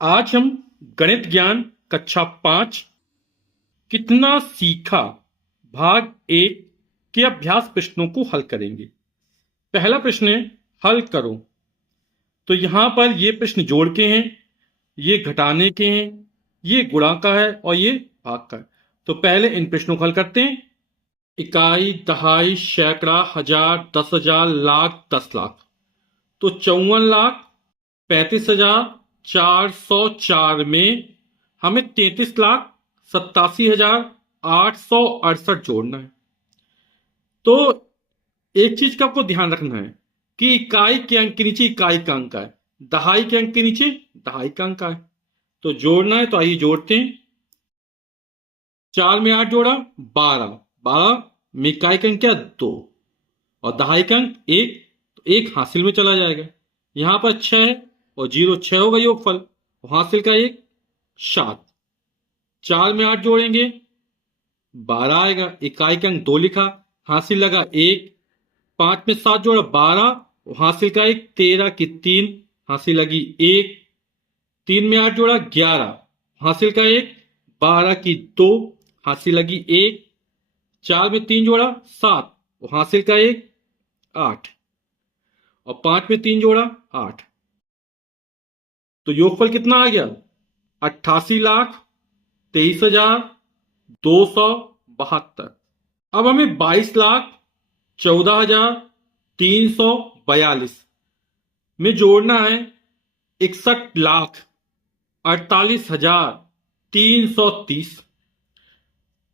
आज हम गणित ज्ञान कक्षा 5 कितना सीखा भाग 1 के अभ्यास प्रश्नों को हल करेंगे। पहला प्रश्न है हल करो। तो यहां पर ये प्रश्न जोड़ के हैं, ये घटाने के हैं, ये गुणा का है और ये भाग का है। तो पहले इन प्रश्नों को हल करते हैं। इकाई, दहाई, सैकड़ा, हजार, 10,000, लाख, 10 लाख। तो 54,35,404 में हमें 33,87,868 जोड़ना है। तो एक चीज का आपको ध्यान रखना है कि इकाई के अंक के नीचे इकाई का अंक है, दहाई के अंक के नीचे दहाई का अंक है। तो जोड़ना है, तो आइए जोड़ते हैं। 4 में 8 जोड़ा 12, 12 में इकाई का अंक क्या 2 और दहाई का अंक 1, तो 1 हासिल में चला जाएगा। यहां पर 6 है और 0 6 होगा योगफल, हासिल का 1 7। 4 में 8 जोड़ेंगे 12 आएगा, इकाई का अंक 2 लिखा, हासिल लगा 1। 5 में 7 जोड़ा 12, हासिल का 1 13 की 3, हासिल लगी 1। 3 में 8 जोड़ा 11, हासिल का 1 12 की 2, हासिल लगी 1। 4 में 3 जोड़ा 7, हासिल का 1 8 और 5 में 3 जोड़ा 8। तो योगफल कितना आ गया 88,23,272। अब हमें 22,14,342 में जोड़ना है 61,48,330।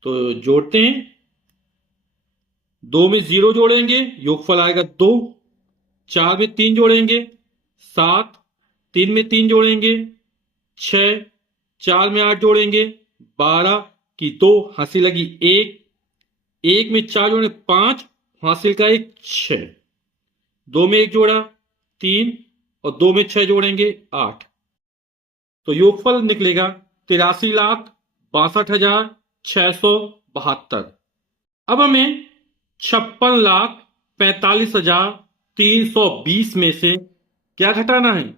तो जोड़ते हैं। 2 में 0 जोड़ेंगे, योगफल आएगा 2। 4 में 3 जोड़ेंगे 7, 3 में 3 जोड़ेंगे 6, 4 में 8 जोड़ेंगे 12 की 2, हासिल लगी 1। 1 में 4 जोड़े 5, हासिल का 1 6। 2 में 1 जोड़ा 3 और 2 में 6 जोड़ेंगे 8। तो योगफल निकलेगा 83,62,672। अब हमें 56,45,320 में से क्या घटाना है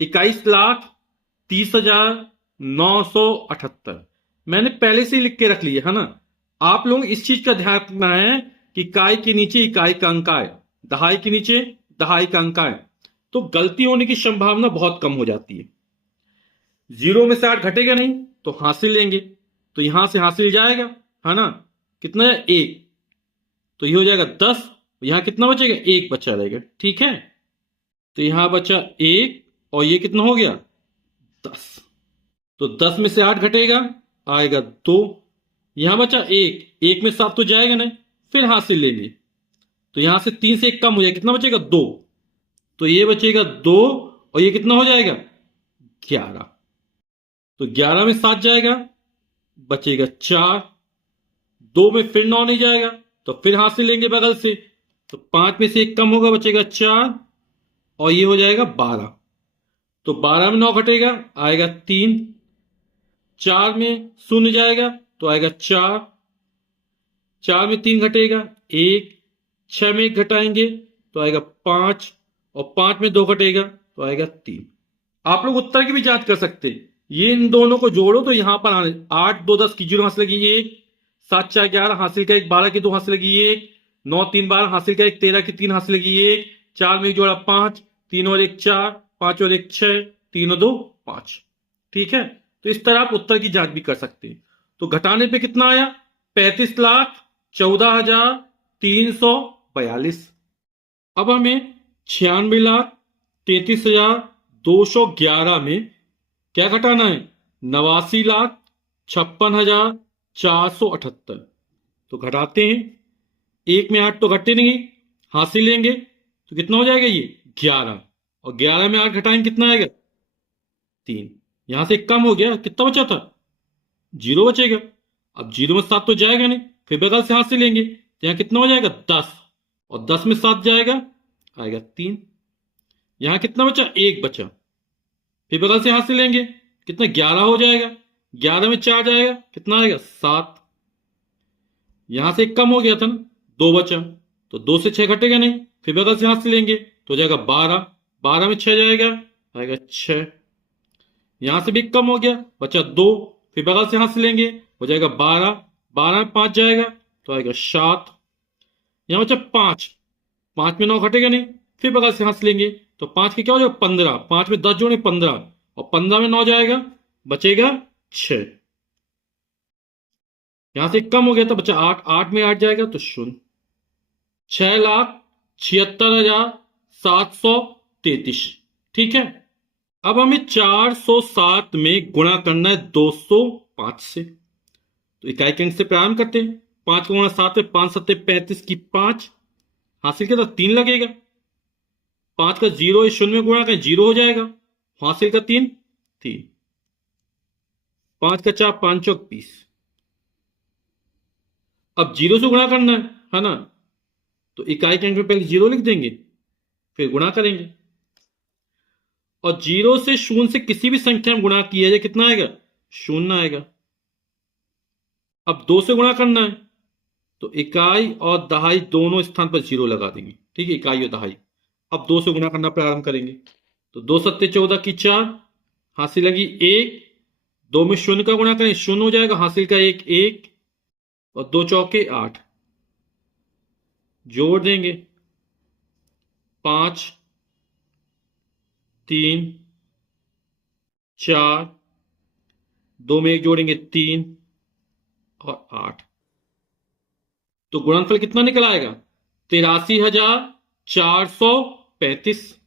21,30,978। मैंने पहले से ही लिख के रख लिया है ना। आप लोग इस चीज का ध्यान रखना है कि इकाई के नीचे इकाई का अंक आए, दहाई के नीचे दहाई का अंक आए, तो गलती होने की संभावना बहुत कम हो जाती है। 0 में से 8 घटेगा नहीं तो हासिल लेंगे, तो यहां से हासिल जाएगा है ना। कितना है 1, तो ये हो जाएगा 10। यहां कितना बचेगा 1 बचा रहेगा, ठीक है। तो यहां बचा 1 और ये कितना हो गया 10। तो 10 में से 8 घटेगा आएगा 2। यहां बचा 1, 1 में 7 तो जाएगा नहीं, फिर हासिल लेंगे। तो यहां से 3 से 1 कम हो जाएगा, कितना बचेगा 2। तो ये बचेगा 2 और ये कितना हो जाएगा 11। तो 11 में 7 जाएगा, बचेगा 4। 2 में फिर 9 नहीं जाएगा, तो फिर हासिल लेंगे बगल से। तो 5 में से 1 कम होगा, बचेगा 4 और ये हो जाएगा 12। तो 12 में 9 घटेगा आएगा 3। 4 में 0 जाएगा तो आएगा 4। 4 में 3 घटेगा 1। 6 में 1 घटाएंगे तो आएगा 5 और 5 में 2 घटेगा तो आएगा 3। आप लोग उत्तर की भी जांच कर सकते हैं। ये इन दोनों को जोड़ो तो यहां पर आने 8 2 10 की 0 हासिल लगी 1, 7 4 11 हासिल का 1, 12 की 2 हासिल लगी 1, 9 3 12 हासिल का 1, 13 की 3 हासिल लगी 1, 4 में 1 जोड़ा 5, 3 और 1 4, 5 और 1 6, 3 और 2 5। ठीक है, तो इस तरह आप उत्तर की जांच भी कर सकते हैं। तो घटाने पे कितना आया 35,14,342। अब हमें 96,33,211 में क्या घटाना है 89,56,478। तो घटाते हैं। 1 में 8 तो घटे नहीं, हासिल लेंगे तो कितना हो जाएगा ये 11 और 11 में 8 घटाएंगे कितना आएगा 3। यहां से 1 कम हो गया, कितना बचा था 0 बचेगा। अब 0 में 7 तो जाएगा नहीं, फिर बगल से हासिल लेंगे तो यहां कितना हो जाएगा 10 और 10 में 7 जाएगा आएगा 3। यहां कितना बचा 1 बचा, फिर बगल से हासिल लेंगे कितना 11 हो जाएगा। 11 में 4 जाएगा कितना आएगा 7। यहां से 1 कम हो गया था ना 2 बचा, तो 2 से 6 घटेगा नहीं, फिर बगल से हासिल लेंगे तो हो जाएगा 12। 12 में 6 जाएगा आएगा 6। यहां से भी कम हो गया, बचा 2। फिर बगल से यहां से लेंगे, हो जाएगा 12। 12 में 5 जाएगा तो आएगा 7। यहां बचा 5। 5 में 9 घटेगा नहीं। फिर बगल से यहां से लेंगे तो 5 के क्या हो जाएगा 15। 5 में 10 जोड़े 15, और 15 में 9 जाएगा, बचेगा 6। यहां से कम हो गया तो बचा 8। 8 में 8 जाएगा तो 0। 6,76,733। ठीक है। अब हमें 407 में गुणा करना है 205 से। तो इकाई के अंक से प्रारंभ करते हैं। 5 का गुणा 7 है, 5 7 35 की 5, हासिल किया तो 3 लगेगा। 5 का 0 शून्य में गुणा करें 0 हो जाएगा, हासिल का 3 3। 5 का 4 5 चौक 20। अब 0 से गुणा करना है ना, तो इकाई के अंक में पहले 0 लिख देंगे, फिर गुणा करेंगे। और 0 से 0 से किसी भी संख्या में गुणा किया जाए कितना आएगा 0 आएगा। अब 2 से गुणा करना है तो इकाई और दहाई दोनों स्थान पर 0 लगा देंगे। ठीक है, इकाई और दहाई। अब 2 से गुणा करना प्रारंभ करेंगे तो 2 सत्ते 14 की 4, हासिल लगी 1। 2 में 0 का गुणा करें 0 हो जाएगा, हासिल का 1 1, और 2 चौके 8। जोड़ देंगे 5 3 4, 2 में 1 जोड़ेंगे 3 और 8। तो गुणनफल कितना निकल आएगा 83,435।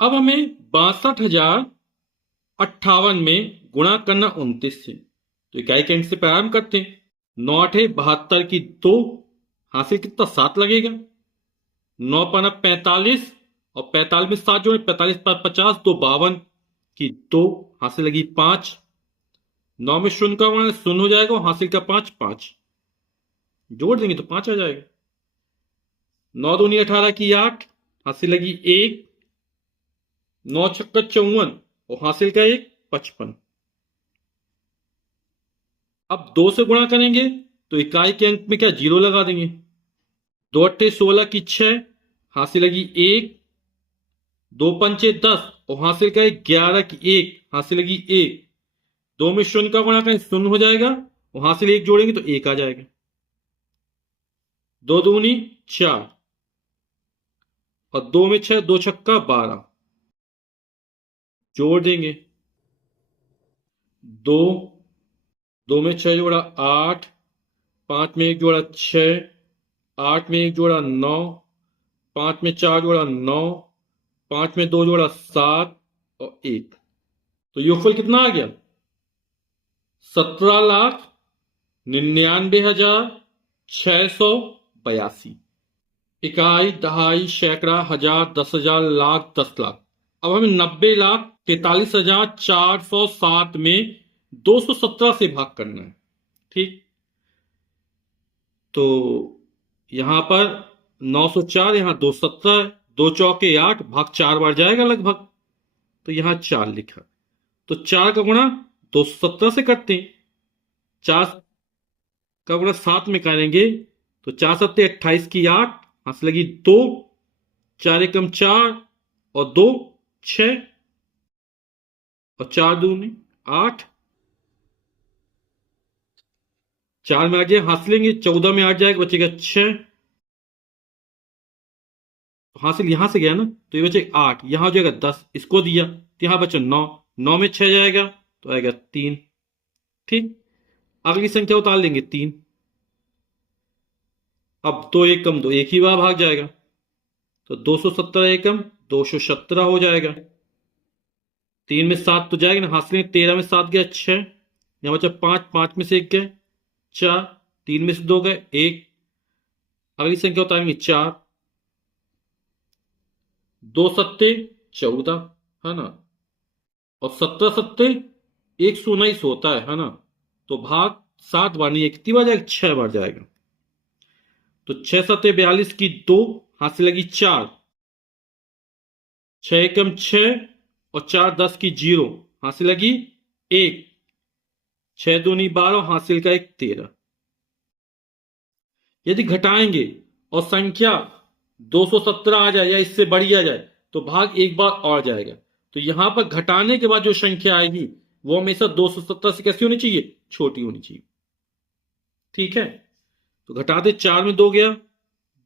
अब हमें 62,058 में गुणा करना 29 से। तो इकाई के अंक से प्रारंभ करते हैं। 9 8 72 की 2, हासिल कितना 7 लगेगा। 9 पाना 45, और 45 में 7 जोड़े 45 पर 50, 2 52 की 2, हासिल लगी 5। 9 में 0 का गुणा 0 हो जाएगा, हासिल का 5 5। जोड़ देंगे तो 5 आ जाएगा। 9 दूनी 18 की 8, हासिल लगी 1। 9 छक्का 54, और हासिल का 1 55। अब 2 से गुणा करेंगे तो इकाई के अंक में क्या 0 लगा देंगे। 2 अट्ठे 16 की 6, हासिल लगी 1। 2 पंचे 10, और हासिल का 11 की 1, हासिल लगी 1। 2 में 0 का गुणा करें 0 हो जाएगा, और हासिल 1 जोड़ेंगे तो 1 आ जाएगा। 2 दूनी 4, और 2 में 6, 2 छक्का 12। जोड़ देंगे 2 2 में 6 जोड़ा 8, 5 में 1 जोड़ा 6, 8 में 1 जोड़ा 9, 5 में 4 जोड़ा 9, 5 में 2 जोड़ा 7, और 1। तो योगफल कितना आ गया 17,99,682। इकाई दहाई सैकड़ा हजार 10,000 लाख 10 लाख। अब हमें 90,43,407 में 217 से भाग करना है। ठीक, तो यहां पर 904, यहां 217 है। 2 चौके 8, भाग 4 बार जाएगा लगभग, तो यहां 4 लिखा। तो 4 का गुणा 217 से करते हैं। 4 का गुणा 7 में करेंगे तो 4 सत्ते 28 की 8, हाथ लगी 2। 4 एकम 4, और 2 6, और 4 दूनी 8। 4 में आ गया, हासिल लेंगे 14 में 8 जाएगा, बचेगा 6। हासिल यहां से गया ना, तो ये बचेगा 8। यहां हो जाएगा 10, इसको दिया तो यहां बचा 9। 9 में 6 जाएगा तो आएगा 3। ठीक, अगली संख्या उतार लेंगे 3। अब 2 एकम 2 एक ही बार भाग जाएगा, तो 217 एकम 217 हो जाएगा। 3 में 7 तो जाएगा ना, हासिल 13 में 7 गया 6। यहां बचा 5, 5 में से 1 गए 4, 3 में से 2 गए 1। अगली संख्या उतारेंगे 4। 2 सत्ते 14 है ना, और 17 सत्ते 119 होता है ना, तो भाग 7 बार नहीं, कितनी बार जाएगा 6 बार जाएगा। तो 6 सत्ते 42 की 2, हासिल लगी 4। 6 एकम 6, और 4 10 की 0, हासिल लगी 1। 6 दूनी 12, हासिल का 1 13। यदि घटाएंगे और संख्या 217 आ जाए या इससे बढ़ी आ जाए तो भाग एक बार और जाएगा। तो यहां पर घटाने के बाद जो संख्या आएगी वो हमेशा 270 से कैसी होनी चाहिए, छोटी होनी चाहिए। ठीक है, तो घटा दे, 4 में 2 गया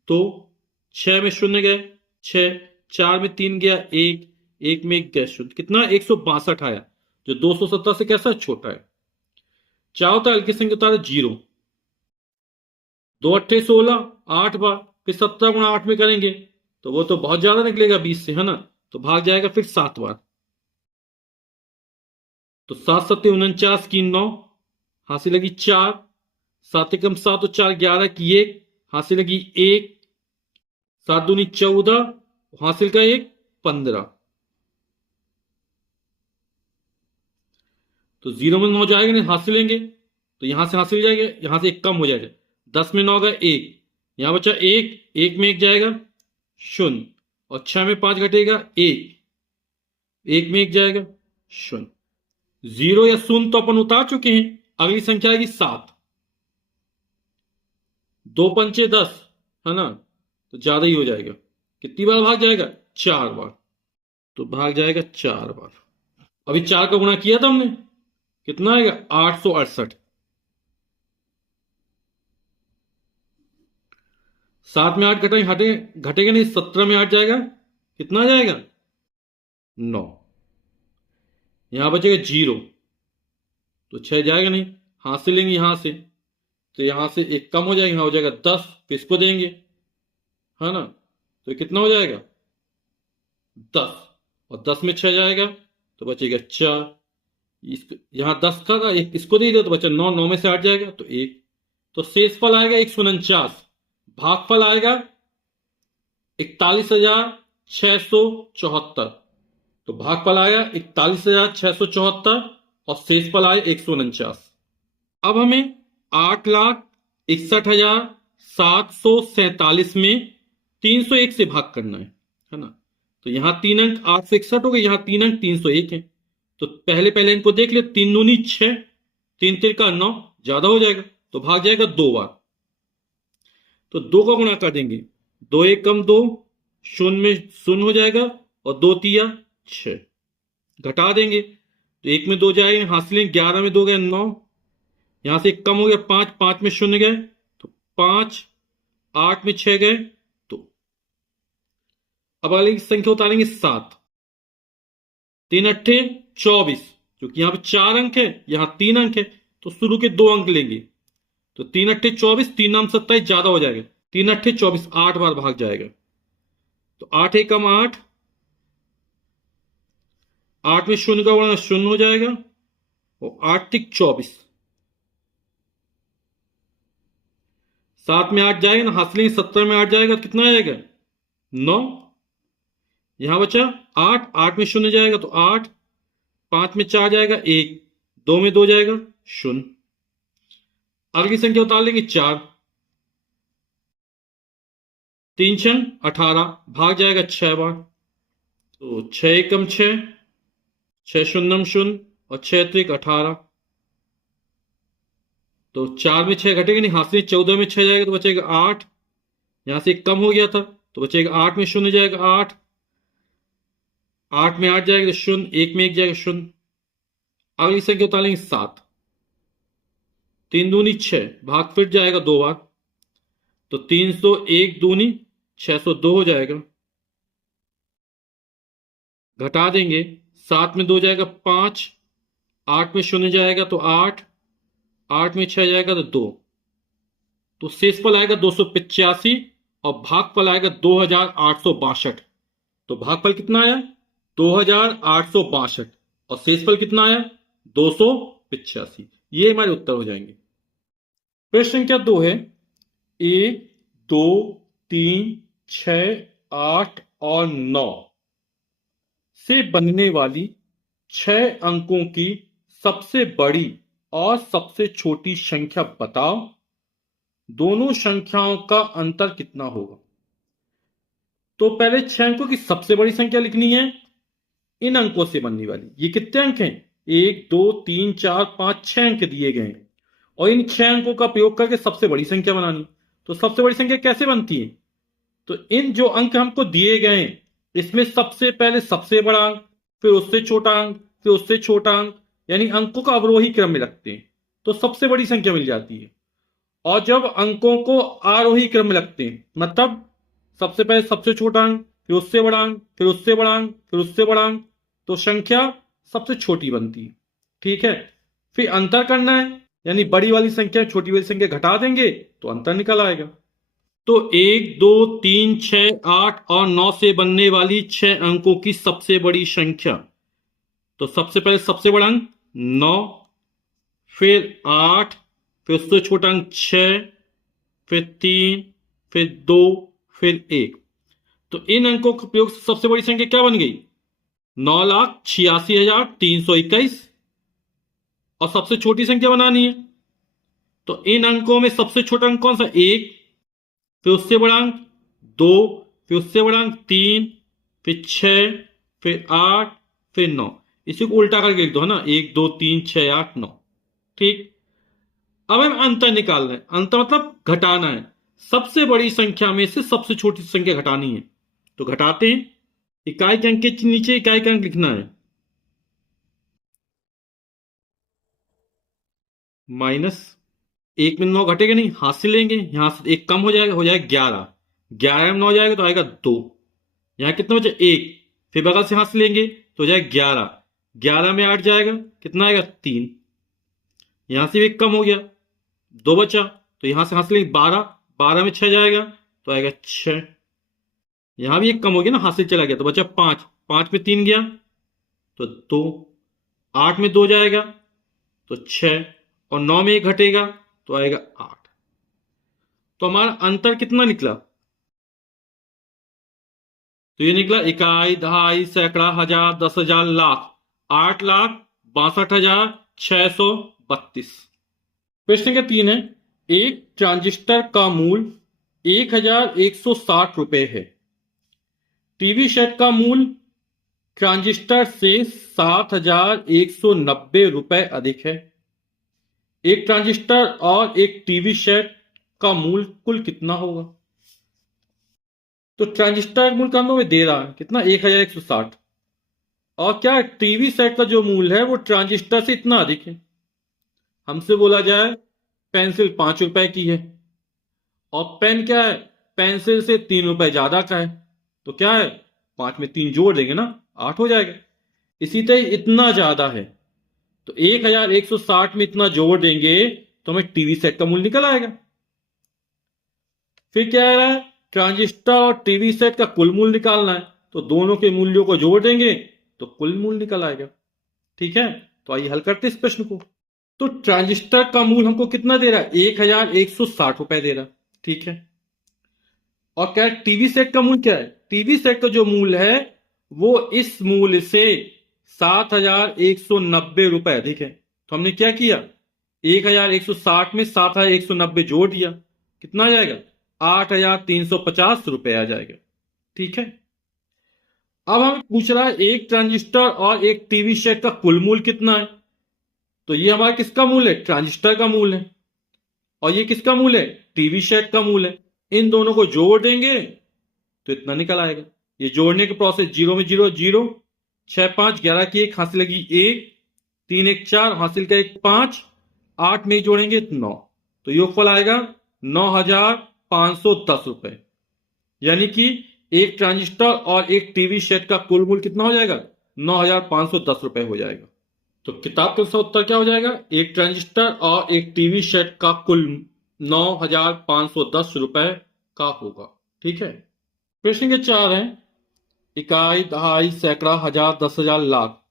2, 6 में 0 गए 6, 4 में 3 गया 1, 1 में 1 गया 0, कितना 162 आया, जो 270 से कैसा छोटा है। क्या होता है हल्की संख्या उतारे 0, 2 अट्ठे 16, 8 बार, फिर 17 गुणा 8 में करेंगे तो वो तो बहुत ज्यादा निकलेगा 20 से, है ना, तो भाग जाएगा फिर 7 बार। तो 7 सत्ते 49 की 9, हासिल लगी 4, 7 एकम 7 और 4 11 की 1, हासिल लगी 1, 7 दूनी 14, हासिल का 1 15। तो 0 में 9 जाएगा नहीं, हासिल लेंगे तो यहां से हासिल जाएगा, यहां से 1 कम हो जाएगा, 10 में 9 गया 1, यहां बचा 1, 1 में 1 जाएगा 0, और 6 में 5 घटेगा 1, 1 में 1 जाएगा 0। 0 या 0 तो अपन उतार चुके हैं, अगली संख्या आएगी 7, 2 पंचे 10, है ना, तो ज्यादा ही हो जाएगा, कितनी बार भाग जाएगा 4 बार, तो भाग जाएगा 4 बार। अभी 4 का गुणा किया था हमने, कितना आएगा 868। 7 में 8 घटाएंगे, घटेगा नहीं, 17 में 8 जाएगा, कितना जाएगा 9, यहां बचेगा 0, तो 6 जाएगा नहीं, हासिल लेंगे यहां से, तो यहां से 1 कम हो जाएगा, यहां हो जाएगा 10, किसको देंगे, है ना, तो कितना हो जाएगा 10, और 10 में 6 जाएगा तो बचेगा 4, यहां 10 का एक इसको दे दिया तो बचा 9, 9 में से 8 जाएगा तो 1, तो शेषफल आएगा 149, भागफल आएगा 41,674, तो भागफल आया 41,674 और शेषफल आए 149। अब हमें 8,61,747 में 301 से भाग करना है ना, तो यहां 3 अंक 861 हो गए, यहां 3 अंक 301 है, तो पहले इनको देख लिया, 3 दूनी 6, 3 तिरका 9, ज्यादा हो जाएगा तो भाग जाएगा 2 बार, तो 2 का गुणा कर देंगे, 2 1 कम 2, 0 में 0 हो जाएगा, और 2 तिया 6, घटा देंगे तो 1 में 2 जाएंगे, हासिल 11 में 2 गए 9, यहां से 1 कम हो गया 5, 5 में 0 गए तो 5, 8 में 6 गए, तो अब अगली संख्या उतारेंगे 7, 3 अट्ठे 24, क्योंकि यहां पे 4 अंक है, यहां 3 अंक है, तो शुरू के 2 अंक लेंगे, तो 3 अट्ठे 24, 3 नाम 27 ज्यादा हो जाएगा, 3 अट्ठे 24, 8 बार भाग जाएगा, तो 8 एकम 8, 8 में 0 का गुणा 0 हो जाएगा, और 8 तिक 24, 7 में 8 जाएगा ना, हासिल 70 में 8 जाएगा, कितना आएगा 9, यहां बचा 8, 8 में 0 जाएगा तो 8, 5 में 4 जाएगा 1, 2 में 2 जाएगा 0, अगली संख्या उतार लेंगे 4, 3 6 18, भाग जाएगा 6 बार, तो 6 एकम 6, 6 शून्यम 0 और 6 त्रिक 18, तो 4 में 6 घटेगा नहीं, हासिल 14 में 6 जाएगा तो बचेगा 8, यहां से 1 कम हो गया था तो बचेगा 8 में 0 जाएगा 8, 8 में 8 जाएगा तो 0, 1 में 1 जाएगा 0, अगली संख्या उतार लेंगे 7, 3 दूनी 6, भाग फिर जाएगा 2 बार, तो 301 दूनी 602 हो जाएगा, घटा देंगे, 7 में 2 जाएगा 5, 8 में 0 जाएगा तो 8, 8 में 6 जाएगा तो 2, तो शेषफल आएगा 285 और भागफल आएगा 2862, तो भागफल कितना आया 2862 और शेषफल कितना आया 285, ये हमारे उत्तर हो जाएंगे। प्रश्न संख्या 2 है, 1 2 3 6 8 और 9 से बनने वाली 6 अंकों की सबसे बड़ी और सबसे छोटी संख्या बताओ, दोनों संख्याओं का अंतर कितना होगा। तो पहले 6 अंकों की सबसे बड़ी संख्या लिखनी है, इन अंकों से बनने वाली, ये कितने अंक हैं 1 2 3 4 5 6 अंक दिए गए हैं, और इन 6 अंकों का प्रयोग करके सबसे बड़ी संख्या बनानी। तो सबसे बड़ी संख्या कैसे बनती है, तो इन जो अंक हमको दिए गए हैं इसमें सबसे पहले सबसे बड़ा अंक, फिर उससे छोटा अंक, फिर उससे छोटा अंक, यानी अंकों का अवरोही क्रम में रखते हैं तो सबसे बड़ी संख्या मिल जाती है। और जब अंकों को आरोही क्रम में रखते हैं, मतलब सबसे पहले सबसे छोटा अंक, फिर उससे बड़ा अंक, फिर उससे बड़ा अंक, फिर उससे बड़ा अंक, तो संख्या सबसे छोटी बनती है। ठीक है, फिर अंतर करना है, यानी बड़ी वाली संख्या छोटी वाली संख्या घटा देंगे तो अंतर निकल आएगा। तो 1, 2, 3, 6, 8 और 9 से बनने वाली 6 अंकों की सबसे बड़ी संख्या, तो सबसे पहले सबसे बड़ा अंक 9, फिर 8, फिर उससे छोटा अंक 6, फिर 3, फिर 2, फिर 1। तो इन अंकों के प्रयोग से सबसे बड़ी संख्या क्या बन गई? 9,86,321। और सबसे छोटी संख्या बनानी है, तो इन अंकों में सबसे छोटा अंक कौन सा? 1, फिर उससे बड़ा अंक 2, फिर उससे बड़ा अंक 3, फिर 6, फिर 8, फिर 9। इसी को उल्टा करके लिख दो, है ना, 1, 2, 3, 6, 8, 9। ठीक, अब हम अंतर निकाल रहे हैं। अंतर मतलब घटाना है, सबसे बड़ी संख्या में से सबसे छोटी संख्या घटानी है। तो घटाते हैं, इकाई के अंक के नीचे इकाई का अंक लिखना है, माइनस। 1 में 9 घटेगा नहीं, हाथ से लेंगे, यहां से 1 कम हो जाएगा 11। 11 में 9 जाएगा तो आएगा 2। यहां कितना बचा? 1। फिर बगल से हाथ से लेंगे तो हो जाएगा 11। 11 में 8 जाएगा, कितना आएगा? 3। यहां से भी 1 कम हो गया, 2 बचा, तो यहां से हाथ से लेंगे 12। 12 में 6 जाएगा तो आएगा 6। यहां भी 1 कम हो गया ना, हाथ से चला गया, तो बचा 5। 5 में 3 गया तो 2। 8 में 2 जाएगा तो 6, और 9 में 1 घटेगा तो आएगा 8। तो हमारा अंतर कितना निकला? तो ये निकला इकाई, दहाई, सैकड़ा, हजार, 10,000, लाख। 8,62,632। प्रश्न संख्या 3 है, एक ट्रांजिस्टर का मूल्य 1,160 रुपए है। टीवी सेट का मूल्य ट्रांजिस्टर से 7,190 रुपए अधिक है। एक ट्रांजिस्टर और एक टीवी सेट का मूल्य कुल कितना होगा? तो ट्रांजिस्टर का मूल्य का हमें दे रहा है कितना? 1,160। और क्या टीवी सेट का जो मूल्य है वो ट्रांजिस्टर से इतना अधिक है। हमसे बोला जाए पेंसिल 5 रुपए की है और पेन क्या है? पेंसिल से 3 रुपए ज्यादा का है, तो क्या है? 5 में 3 जोड़ देंगे ना, 8 हो जाएगा। इसी तरह इतना ज्यादा है तो 1,160 में इतना जोड़ देंगे तो हमें टीवी सेट का मूल्य निकल आएगा। फिर क्या है? ट्रांजिस्टर और टीवी सेट का कुल मूल्य निकालना है, तो दोनों के मूल्यों को जोड़ देंगे तो कुल मूल्य निकल आएगा। ठीक है, तो आइए हल करते हैं इस प्रश्न को। तो ट्रांजिस्टर का मूल्य हमको कितना दे रहा है? 1,160 रुपए दे रहा है। ठीक है, और क्या टीवी सेट का मूल्य क्या है? टीवी सेट का जो मूल्य है वो इस मूल्य से 7,190 रुपए अधिक है। तो हमने क्या किया? 1,160 में 7,190 जोड़ दिया, कितना आ जाएगा? 8,350 रुपए आ जाएगा। ठीक है, अब हमें पूछ रहा है एक ट्रांजिस्टर और एक टीवी सेट का कुल मूल्य कितना है। तो ये हमारा किसका मूल्य है? ट्रांजिस्टर का मूल्य है। और ये किसका मूल्य है? टीवी सेट का मूल्य है। इन दोनों को जोड़ देंगे तो इतना निकल आएगा। ये जोड़ने के प्रोसेस, 0 में 0 0, 6 5 11 की 1 हासिल लगी 1, 3 1 4 हासिल का 1 5, 8 में जोड़ेंगे तो 9, तो योगफल आएगा 9,510 रुपए। यानी कि एक ट्रांजिस्टर और एक टीवी सेट का कुल मूल्य कितना हो जाएगा? 9,510 रुपए हो जाएगा। तो किताब का उत्तर क्या हो जाएगा? एक ट्रांजिस्टर और एक टीवी सेट का कुल 9,510 रुपए का होगा। ठीक है, प्रश्न के 4 है, इकाई, दहाई, सैकड़ा, हजार, 10,000, लाख।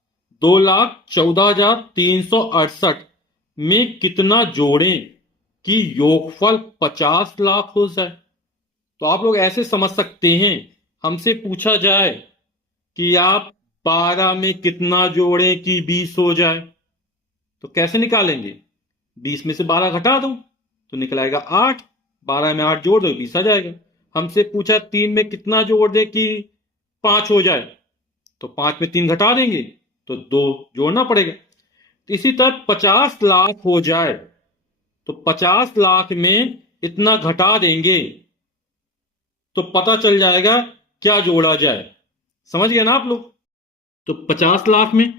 2,14,368 में कितना जोड़ें कि योगफल 50 लाख हो जाए? तो आप लोग ऐसे समझ सकते हैं, हमसे पूछा जाए कि आप 12 में कितना जोड़ें कि 20 हो जाए, तो कैसे निकालेंगे? 20 में से 12 घटा दो तो निकल आएगा 8। 12 में 8 जोड़ दो 20 आ जाएगा। हमसे पूछा 3 में कितना जोड़ दे कि 5 हो जाए, तो 5 में 3 घटा देंगे तो 2 जोड़ना पड़ेगा। तो इसी तरह 50 लाख हो जाए तो 50 लाख में इतना घटा देंगे तो पता चल जाएगा क्या जोड़ा जाए। समझ गए ना आप लोग? तो 50 लाख में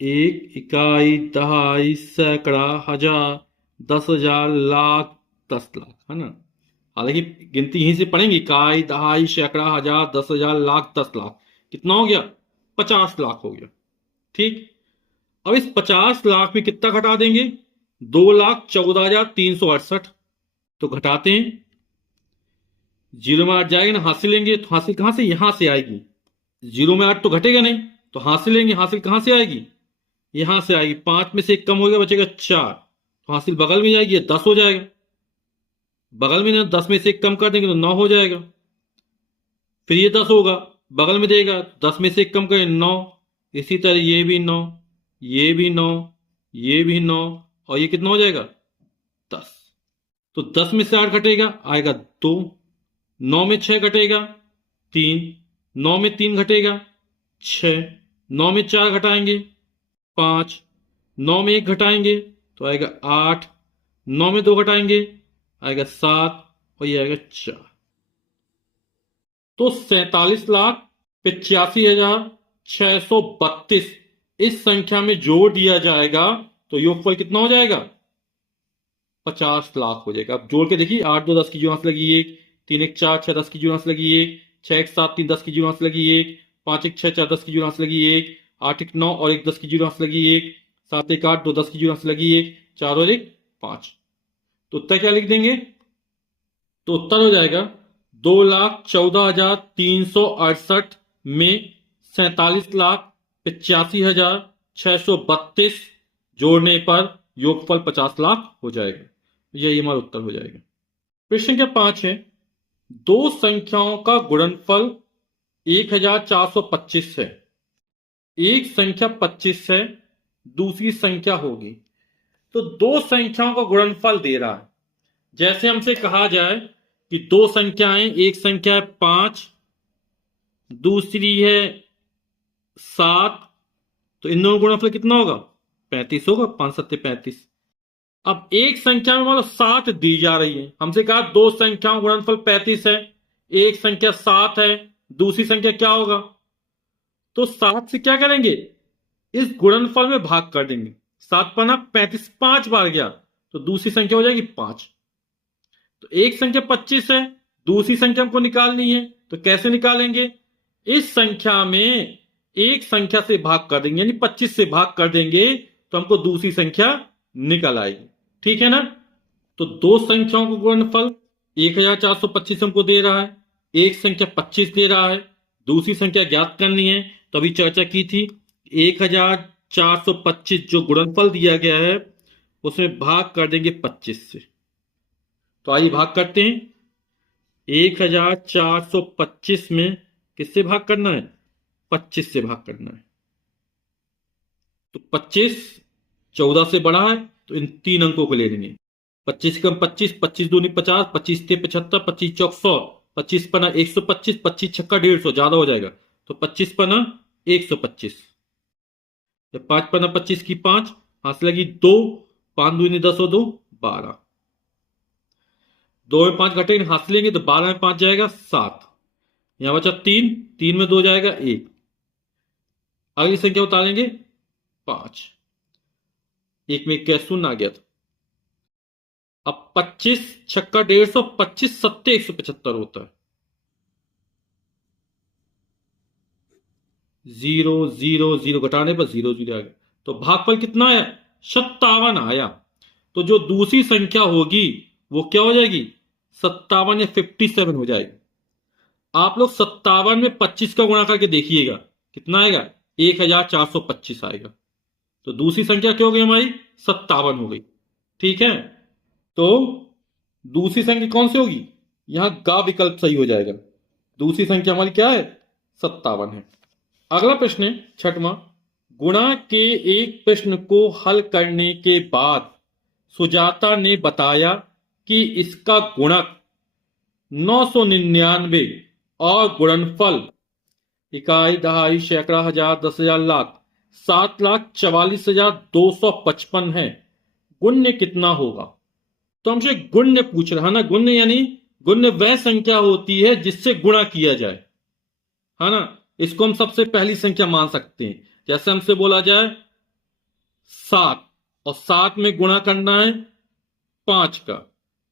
एक, इकाई, दहाई, सैकड़ा, हजार, 10,000, लाख, 10 लाख, है ना। हालांकि गिनती यहीं से पढ़ेंगे, इकाई, दहाई, सैकड़ा, हजार, 10,000, लाख, 10 लाख। कितना हो गया? 50 लाख हो गया। ठीक। अब इस 50 लाख में कितना घटा देंगे? 2,14,368। तो घटाते हैं, जीरो में 8 जाएगा ना, हासिल लेंगे तो हासिल कहां से? यहां से आएगी। जीरो में 8 तो घटेगा नहीं, तो हासिल लेंगे, हासिल कहां से आएगी? यहां से आएगी। 5 में से 1 कम हो गया, बचेगा 4, तो हासिल बगल में जाएगी, 10 हो जाएगा। बगल में ना 10 में से 1 कम कर देंगे तो 9 हो जाएगा। फिर ये 10 होगा, बगल में देगा, 10 में से 1 कम करें 9। इसी तरह ये भी 9, ये भी 9, ये भी 9, और ये कितना हो जाएगा? 10। तो 10 में से 8 घटेगा, आएगा 2। 9 में 6 घटेगा, 3। 9 में 3 घटेगा, 6। 9 में 4 घटाएंगे, 5। 9 में 1 घटाएंगे तो आएगा 8। 9 में 2 घटाएंगे आएगा 7, और ये आएगा 4। तो 47,85,632 इस संख्या में जोड़ दिया जाएगा तो योगफल कितना हो जाएगा? 50 लाख हो जाएगा। अब जोड़ के देखिए, 8 2 10 की जुड़ांस लगी 1, 3 1 4 6 10 की जुड़ांस लगी 1, 6 1 7 3 10 की जुड़ांस लगी 1, 5 1 6 4 10 की जुड़ांस लगी 1, 8 1 9 और 1 10 की जुड़ांस लगी 1, 7 1 8 2 10 की जुड़ांस लगी 1, 4 और 1 5। तो उत्तर क्या लिख देंगे? तो उत्तर हो जाएगा 2,14,368 में 47,85,632 जोड़ने पर योगफल 50 लाख हो जाएगा। यही हमारा उत्तर हो जाएगा। प्रश्न संख्या 5 है, दो संख्याओं का गुणनफल 1,425 है। एक संख्या 25 है, दूसरी संख्या होगी। तो दो संख्याओं का गुणनफल दे रहा है। जैसे हमसे कहा जाए कि दो संख्याएं, एक संख्या है 5, दूसरी है 7, तो इन दोनों का गुणनफल कितना होगा? 35 होगा। 5 7 35। अब एक संख्या में मतलब 7 दी जा रही है। हमसे कहा दो संख्याओं का गुणनफल 35 है, एक संख्या 7 है, दूसरी संख्या क्या होगा? तो 7 से क्या करेंगे? इस गुणनफल में भाग कर देंगे। 7 पन्ना 35 5 बार गया, तो दूसरी संख्या हो जाएगी 5। तो एक संख्या 25 है, दूसरी संख्या हमको निकालनी है, तो कैसे निकालेंगे? इस संख्या में एक संख्या से भाग कर देंगे, यानी 25 से भाग कर देंगे तो हमको दूसरी संख्या निकल आएगी। ठीक है ना। तो दो संख्याओं का गुणनफल 1,425 हमको दे रहा है, एक संख्या 25 दे रहा है, दूसरी संख्या ज्ञात करनी है। तो अभी चर्चा की थी, 1,425 जो गुणनफल दिया गया है उसमें भाग कर देंगे 25 से। तो आइए भाग करते हैं। 1,425 में किससे भाग करना है? 25 से भाग करना है। तो 25 14 से बड़ा है, तो इन 3 अंकों को ले लेंगे। 25 कम 25, 25 दूनी 50, 25 ते 75, 25 चौक 100, 25 पना 125, 25 छक्का 150, ज्यादा हो जाएगा। तो 25 पना 125, 5 पना 25 की 5, हाथ लगी 2, 5 दूनी 10 और 2 12। 2 में 5 घटेंगे, हाथ लेंगे तो 12 में 5 जाएगा 7। यहां बचा 3, 3 में 2 जाएगा 1। अगली संख्या उतारेंगे 5, 1 में 1 क्या शून्य आ गया था। अब 25 छक्का 150, 25 सत्ते 175 होता है। 0 0 0 घटाने पर 0 0 आ गया। तो भागफल कितना आया? 57 आया। तो जो दूसरी संख्या होगी वो क्या हो जाएगी? 57 या 57 हो जाएगी। आप लोग 57 में 25 का गुणा करके देखिएगा कितना आएगा? 1,425 आएगा। तो दूसरी संख्या क्या हो गई हमारी? 57 हो गई। ठीक है। तो दूसरी संख्या कौन सी होगी? यहां गा विकल्प सही हो जाएगा। दूसरी संख्या हमारी क्या है? 57 है। अगला प्रश्न है 6वां, गुणा के एक प्रश्न को हल करने के बाद सुजाता ने बताया कि इसका गुणक 999 और गुणनफल इकाई, दहाई, सैकड़ा, हजार, 10,000, लाख 7,44,255 है। गुण्य कितना होगा? तो हमसे गुण्य पूछ रहा है ना। गुण्य यानी गुण्य वह संख्या होती है जिससे गुणा किया जाए, है ना। इसको हम सबसे पहली संख्या मान सकते हैं। जैसे हमसे बोला जाए 7 और 7 में गुणा करना है 5 का,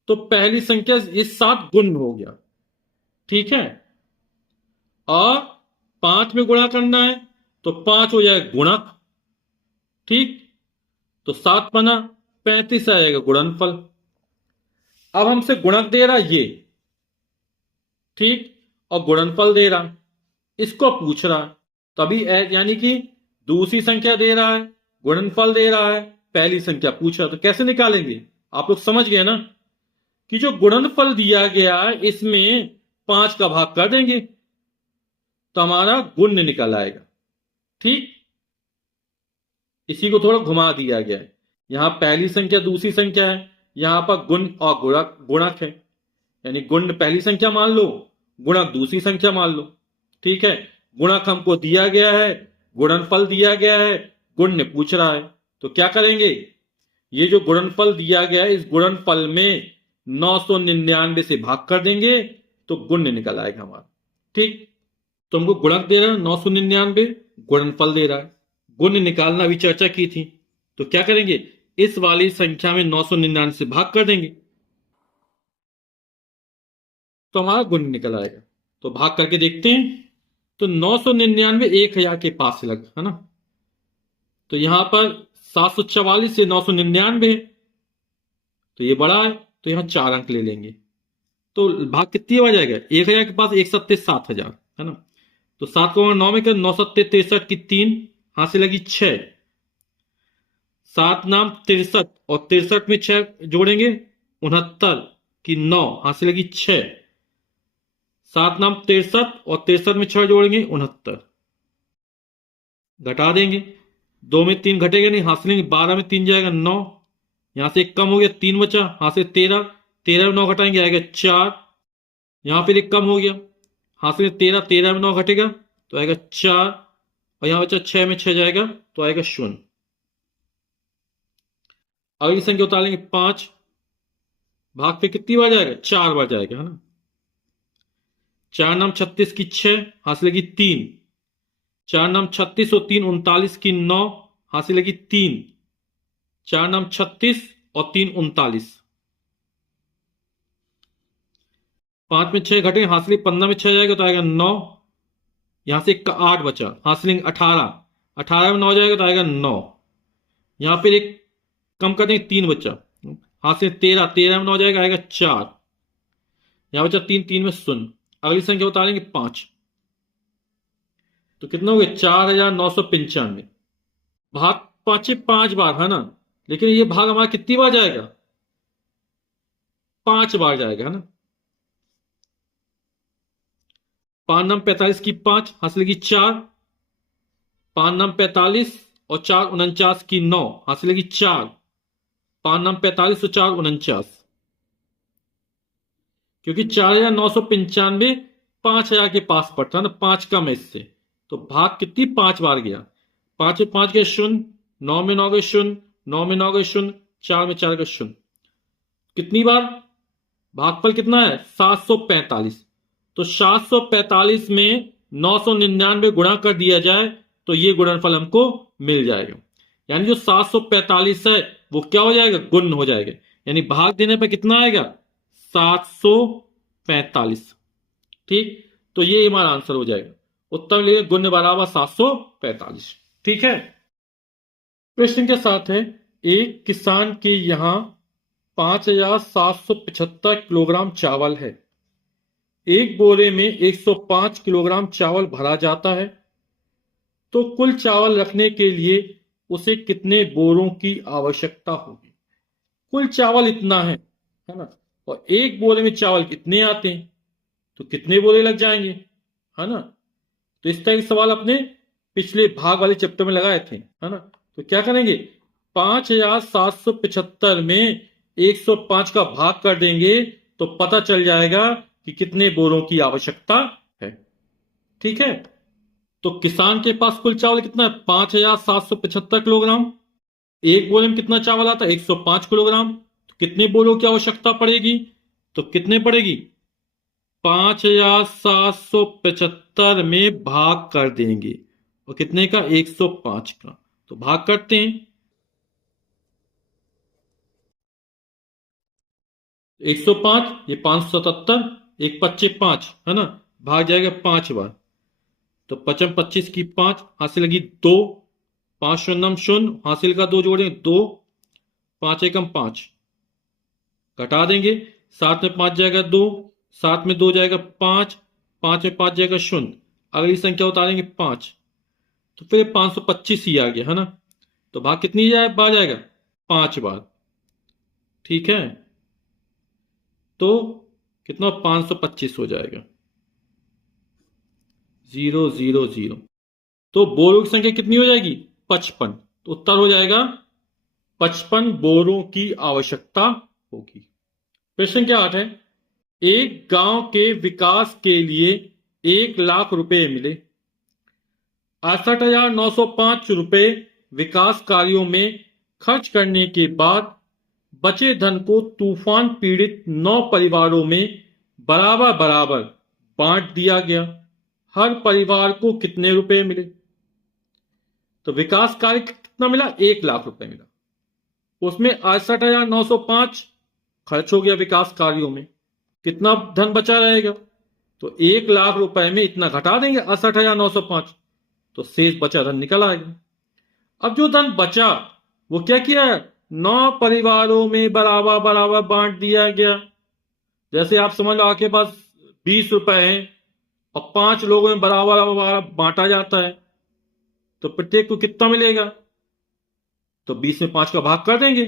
तो पहली संख्या ये 7 गुण हो गया, ठीक है। और 5 में गुणा करना है तो 5 हो जाएगा गुणक, ठीक। तो 7 बना 35 आएगा गुणनफल। अब हमसे गुणक दे रहा ये, ठीक, और गुणनफल दे रहा, इसको पूछ रहा। तभी यानी कि दूसरी संख्या दे रहा है, गुणनफल दे रहा है, पहली संख्या पूछ रहा, तो कैसे निकालेंगे? आप लोग समझ गए ना कि जो गुणनफल दिया गया है इसमें 5 का भाग कर देंगे तो हमारा गुण्य निकल आएगा, ठीक। इसी को थोड़ा घुमा दिया गया है, यहां पहली संख्या दूसरी संख्या है, यहां पर गुण और गुणक है, यानी गुण पहली संख्या मान लो, गुणक दूसरी संख्या मान लो, ठीक है। गुणक हमको दिया गया है, गुणनफल दिया गया है, गुण्य पूछ रहा है, तो क्या करेंगे? ये जो गुणनफल दिया गया है इस गुणनफल में 999 से भाग कर देंगे तो गुण्य निकल आएगा हमारा, ठीक। तो हमको गुणक दे रहा है 999, गुणनफल दे रहा है, गुण्य निकालना अभी चर्चा की थी, तो क्या करेंगे? इस वाली संख्या में 999 से भाग कर देंगे तो हमारा गुण्य निकल आएगा। तो भाग करके देखते हैं, तो 999 1000 के पास लग, है ना। तो यहां पर 744 से 999 है, तो ये बड़ा है, तो यहां 4 अंक ले लेंगे, तो भाग कितनी बार जाएगा? 1000 के पास 1 सत्ते 7000, है ना। तो 7 को 9 में कर, 9 सत्ते 63 की 3, हाथ से लगी 6, 7 नाम 63 और 63 में 6 जोड़ेंगे 69 की 9, हाथ से लगी 6, 7 नाम 63 और 63 में 6 जोड़ेंगे 69, घटा देंगे, 2 में 3 घटेगा नहीं, हाथ से लेंगे, 12 में 3 जाएगा 9, यहां से 1 कम हो गया 3 बचा, हाथ से 13, 13 में 9 घटाएंगे आएगा 4, यहां फिर 1 कम हो गया, हाथ से 13, 13 में 9 घटेगा तो आएगा 4, और यहां बचा 6 में 6 जाएगा तो आएगा 0। अगली संख्या उतारेंगे 5, भाग पे कितनी बार जाएगा? 4 बार जाएगा, है ना। 4 नाम 36 की 6, हाथ से लगी 3, 4 नाम 36 और 3 39 की 9, हाथ से लगी 3, 4 नाम 36 और 3 39, 5 में 6 घटे, हाथ से 15 में 6 जाएगा तो आएगा 9, यहां से 1 8 बचा, हाथ से 18, 18 में 9 जाएगा तो आएगा 9, यहां पर 1 कम कर देंगे 3 बचा, हाथ से 13, 13 में 9 जाएगा आएगा 4, यहां बचा 3, 3 में 0। अगली संख्या उतारेंगे 5, तो कितना हो गया? 4995। भाग 5 बार, है ना, लेकिन ये भाग हमारा कितनी बार जाएगा? 5 बार जाएगा, है ना। 5 नाम 45 की 5, हाथ से लगी 4, 5 नाम 45 और 4 49 की 9, हाथ से लगी 4, 5 नाम 45 और 4 49, क्योंकि 4995 5000 के पास पड़ता है ना, 5 कम है इससे, तो भाग कितनी 5 बार गया, 5 में 5 गए 0, 9 में 9 गए 0, 9 में 9 गए 0, 4 में 4 गए 0, कितनी बार? भागफल कितना है? 745। तो 745 में 999 गुणा कर दिया जाए तो ये गुणनफल हमको मिल जाएगा, यानी जो 745 है वो क्या हो जाएगा? गुण हो जाएगा, यानी भाग देने पर कितना आएगा? 745, ठीक। तो ये हमारा आंसर हो जाएगा, उत्तर लिखे गुण्य बराबर 745, ठीक है। प्रश्न के साथ है, एक किसान के यहां 5775 किलोग्राम चावल है, एक बोरे में 105 किलोग्राम चावल भरा जाता है, तो कुल चावल रखने के लिए उसे कितने बोरों की आवश्यकता होगी? कुल चावल इतना है ना, और एक बोरे में चावल कितने आते हैं, तो कितने बोरे लग जाएंगे, है ना। तो इस तरह के सवाल अपने पिछले भाग वाले चैप्टर में लगाए थे, है ना। तो क्या करेंगे? 5775 में 105 का भाग कर देंगे तो पता चल जाएगा कि कितने बोरों की आवश्यकता है, ठीक है। तो किसान के पास कुल चावल कितना है? 5775 किलोग्राम, एक बोरे में कितना चावल आता है? 105 किलोग्राम, तो कितने बोरों की आवश्यकता पड़ेगी? तो कितने पड़ेगी? 5775 में भाग कर देंगे, और कितने का? 105 का, तो भाग करते हैं, 105, ये 577, एक पच्चे 5 है ना, भाग जाएगा 5 बार। तो 25 की 5 हासिल लगी 2, 5 शून्यम शून्य, हासिल का 2 जोड़े 2, 5 एकम 5, घटा देंगे, 7 में 5 जाएगा 2, 7 में 2 जाएगा 5, 5 में 5 जाएगा 0, अगली संख्या उतारेंगे 5, तो फिर 525 ही आ गया है ना। तो भाग कितनी बार जाएगा? 5 बार। ठीक है, तो कितना 525 हो जाएगा, 000। तो बोरों की संख्या कितनी हो जाएगी? 55। तो उत्तर हो जाएगा 55 बोरों की आवश्यकता होगी। प्रश्न क्या 8 है, एक गांव के विकास के लिए 1 लाख रुपए मिले। 68,905 रुपए विकास कार्यों में खर्च करने के बाद बचे धन को तूफान पीड़ित 9 परिवारों में बराबर बराबर बांट दिया गया। हर परिवार को कितने रुपए मिले? तो विकास कार्य कितना मिला? 1 लाख रुपए मिला। उसमें 68,905 खर्च हो गया विकास कार्यों में, कितना धन बचा रहेगा? तो 1 लाख रुपए में इतना घटा देंगे 68,905, तो शेष बचा धन निकल आएगा। अब जो धन बचा वो क्या किया है? 9 परिवारों में बराबर बराबर बांट दिया गया। जैसे आप समझ लो आपके पास 20 रुपए हैं और 5 लोगों में बराबर बराबर बांटा जाता है, तो प्रत्येक को कितना मिलेगा? तो 20 में 5 का भाग कर देंगे,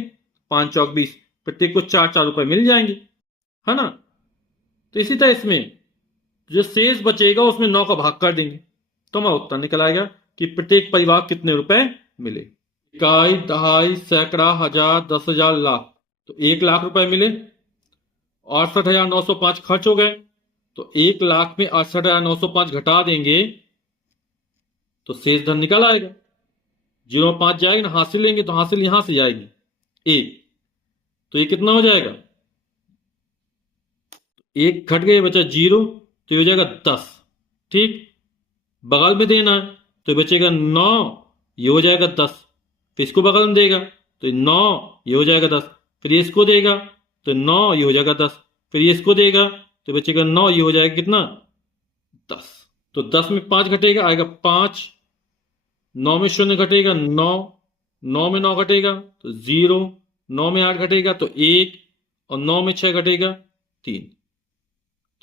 5 चौक 20, प्रत्येक को 4-4 रुपए मिल जाएंगे, है ना। तो इसी तरह इसमें जो शेष बचेगा उसमें 9 का भाग कर देंगे, तो हमारा उत्तर निकल आएगा कि प्रत्येक परिवार कितने रुपए मिले। इकाई, दहाई, सैकड़ा, हजार, 10,000, लाख। तो 1 लाख रुपए मिले, 68,905 खर्च हो गए, तो 1 लाख में 68,905 घटा देंगे तो शेष धन निकल आएगा। 0.5 जाएगी ना, हासिल लेंगे तो हासिल यहां से जाएगी 1, तो ये कितना हो जाएगा? 1 घट गए, बचा 0, तो ये हो जाएगा 10। ठीक, बगल में देना है तो बचेगा 9, ये हो जाएगा 10। फिर इसको बगल में देगा तो 9, ये हो जाएगा 10। फिर ये इसको देगा तो 9, ये हो जाएगा 10। फिर ये इसको देगा तो बचेगा 9, ये हो जाएगा कितना? 10। तो 10 में 5 घटेगा, आएगा 5, 9 में 0 घटेगा 9, 9 में 9 घटेगा तो 0, 9 में 8 घटेगा तो 1, और 9 में 6 घटेगा 3।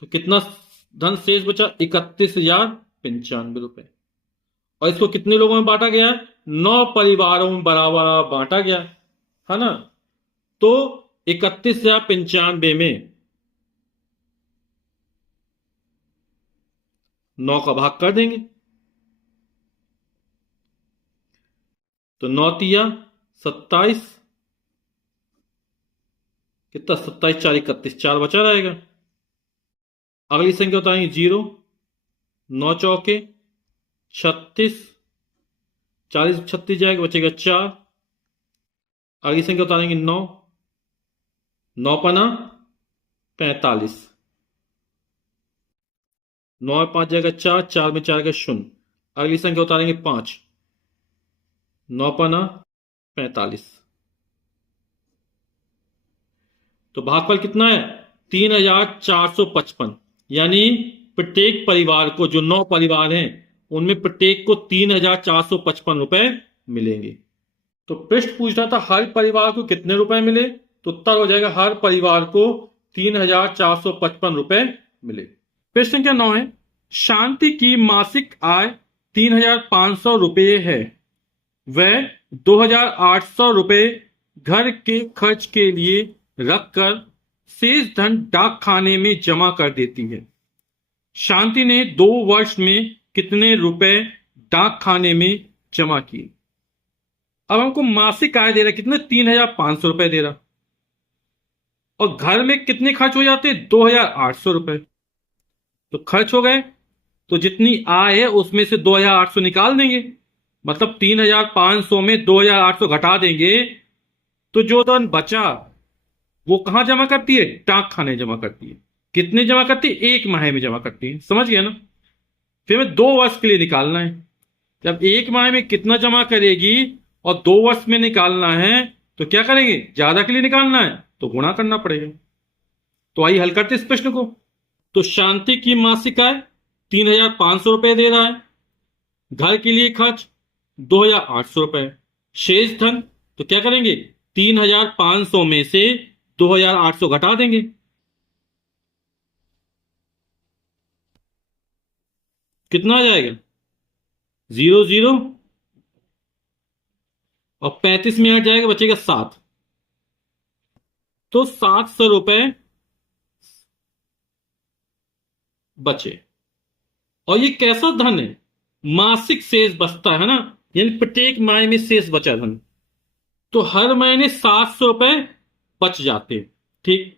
तो कितना धन शेष बचा? 31,095 रुपए। और इसको कितने लोगों में बांटा गया? 9 परिवारों में बराबर बांटा गया, है ना। तो 31,095 में 9 का भाग कर देंगे, तो 9 तिया 27, कितना? 27, 4 31, 4 बचा रहेगा। अगली संख्या बताएंगे 0, 9 चौके 36, 40 36 जाएगा, बचेगा 4। अगली संख्या उतारेंगे 9, 9 पना 45, 9 में 5 जाएगा 4, 4 में 4 का 0। अगली संख्या उतारेंगे 5, 9 पना 45, तो भागफल कितना है? 3,455। यानी प्रत्येक परिवार को, जो 9 परिवार हैं उनमें प्रत्येक को 3,455 रुपए मिलेंगे। तो प्रश्न पूछ रहा था हर परिवार को कितने रुपए मिले, तो उत्तर हो जाएगा हर परिवार को 3,455 रुपए मिले। प्रश्न क्या 9 है, शांति की मासिक आय 3,500 रुपये है, वह 2,800 रुपये घर के खर्च के लिए रखकर शेष धन डाक खाने में जमा कर देती है। शांति ने 2 वर्ष में कितने रुपए डाक खाने में जमा किए? अब हमको मासिक आय दे रहा, कितने? 3,500 रुपए दे रहा, और घर में कितने खर्च हो जाते? 2,800 रुपए। तो खर्च हो गए, तो जितनी आय है उसमें से 2,800 निकाल देंगे, मतलब 3,500 में 2,800 घटा देंगे, तो जो धन बचा वो कहां जमा करती है? डाक खाने जमा करती है। कितने जमा करती है? 1 माह में जमा करती है, समझ गया ना। फिर हमें 2 वर्ष के लिए निकालना है, जब 1 माह में कितना जमा करेगी और 2 वर्ष में निकालना है, तो क्या करेंगे? ज्यादा के लिए निकालना है तो गुणा करना पड़ेगा। तो आइए हल करते इस प्रश्न को। तो शांति की मासिक आय 3,500 रुपए दे रहा है, घर के लिए खर्च 2,800 रुपए, शेष धन, तो क्या करेंगे 3,500 में से 2,800 घटा देंगे। कितना आ जाएगा 0 0 और 35 में हट जाएगा, बचेगा 7। तो 700 रुपए बचे। और ये कैसा धन है, मासिक शेष बचता है ना, यानी प्रत्येक माह में शेष बचा धन। तो हर महीने 700 रुपए बच जाते हैं। ठीक।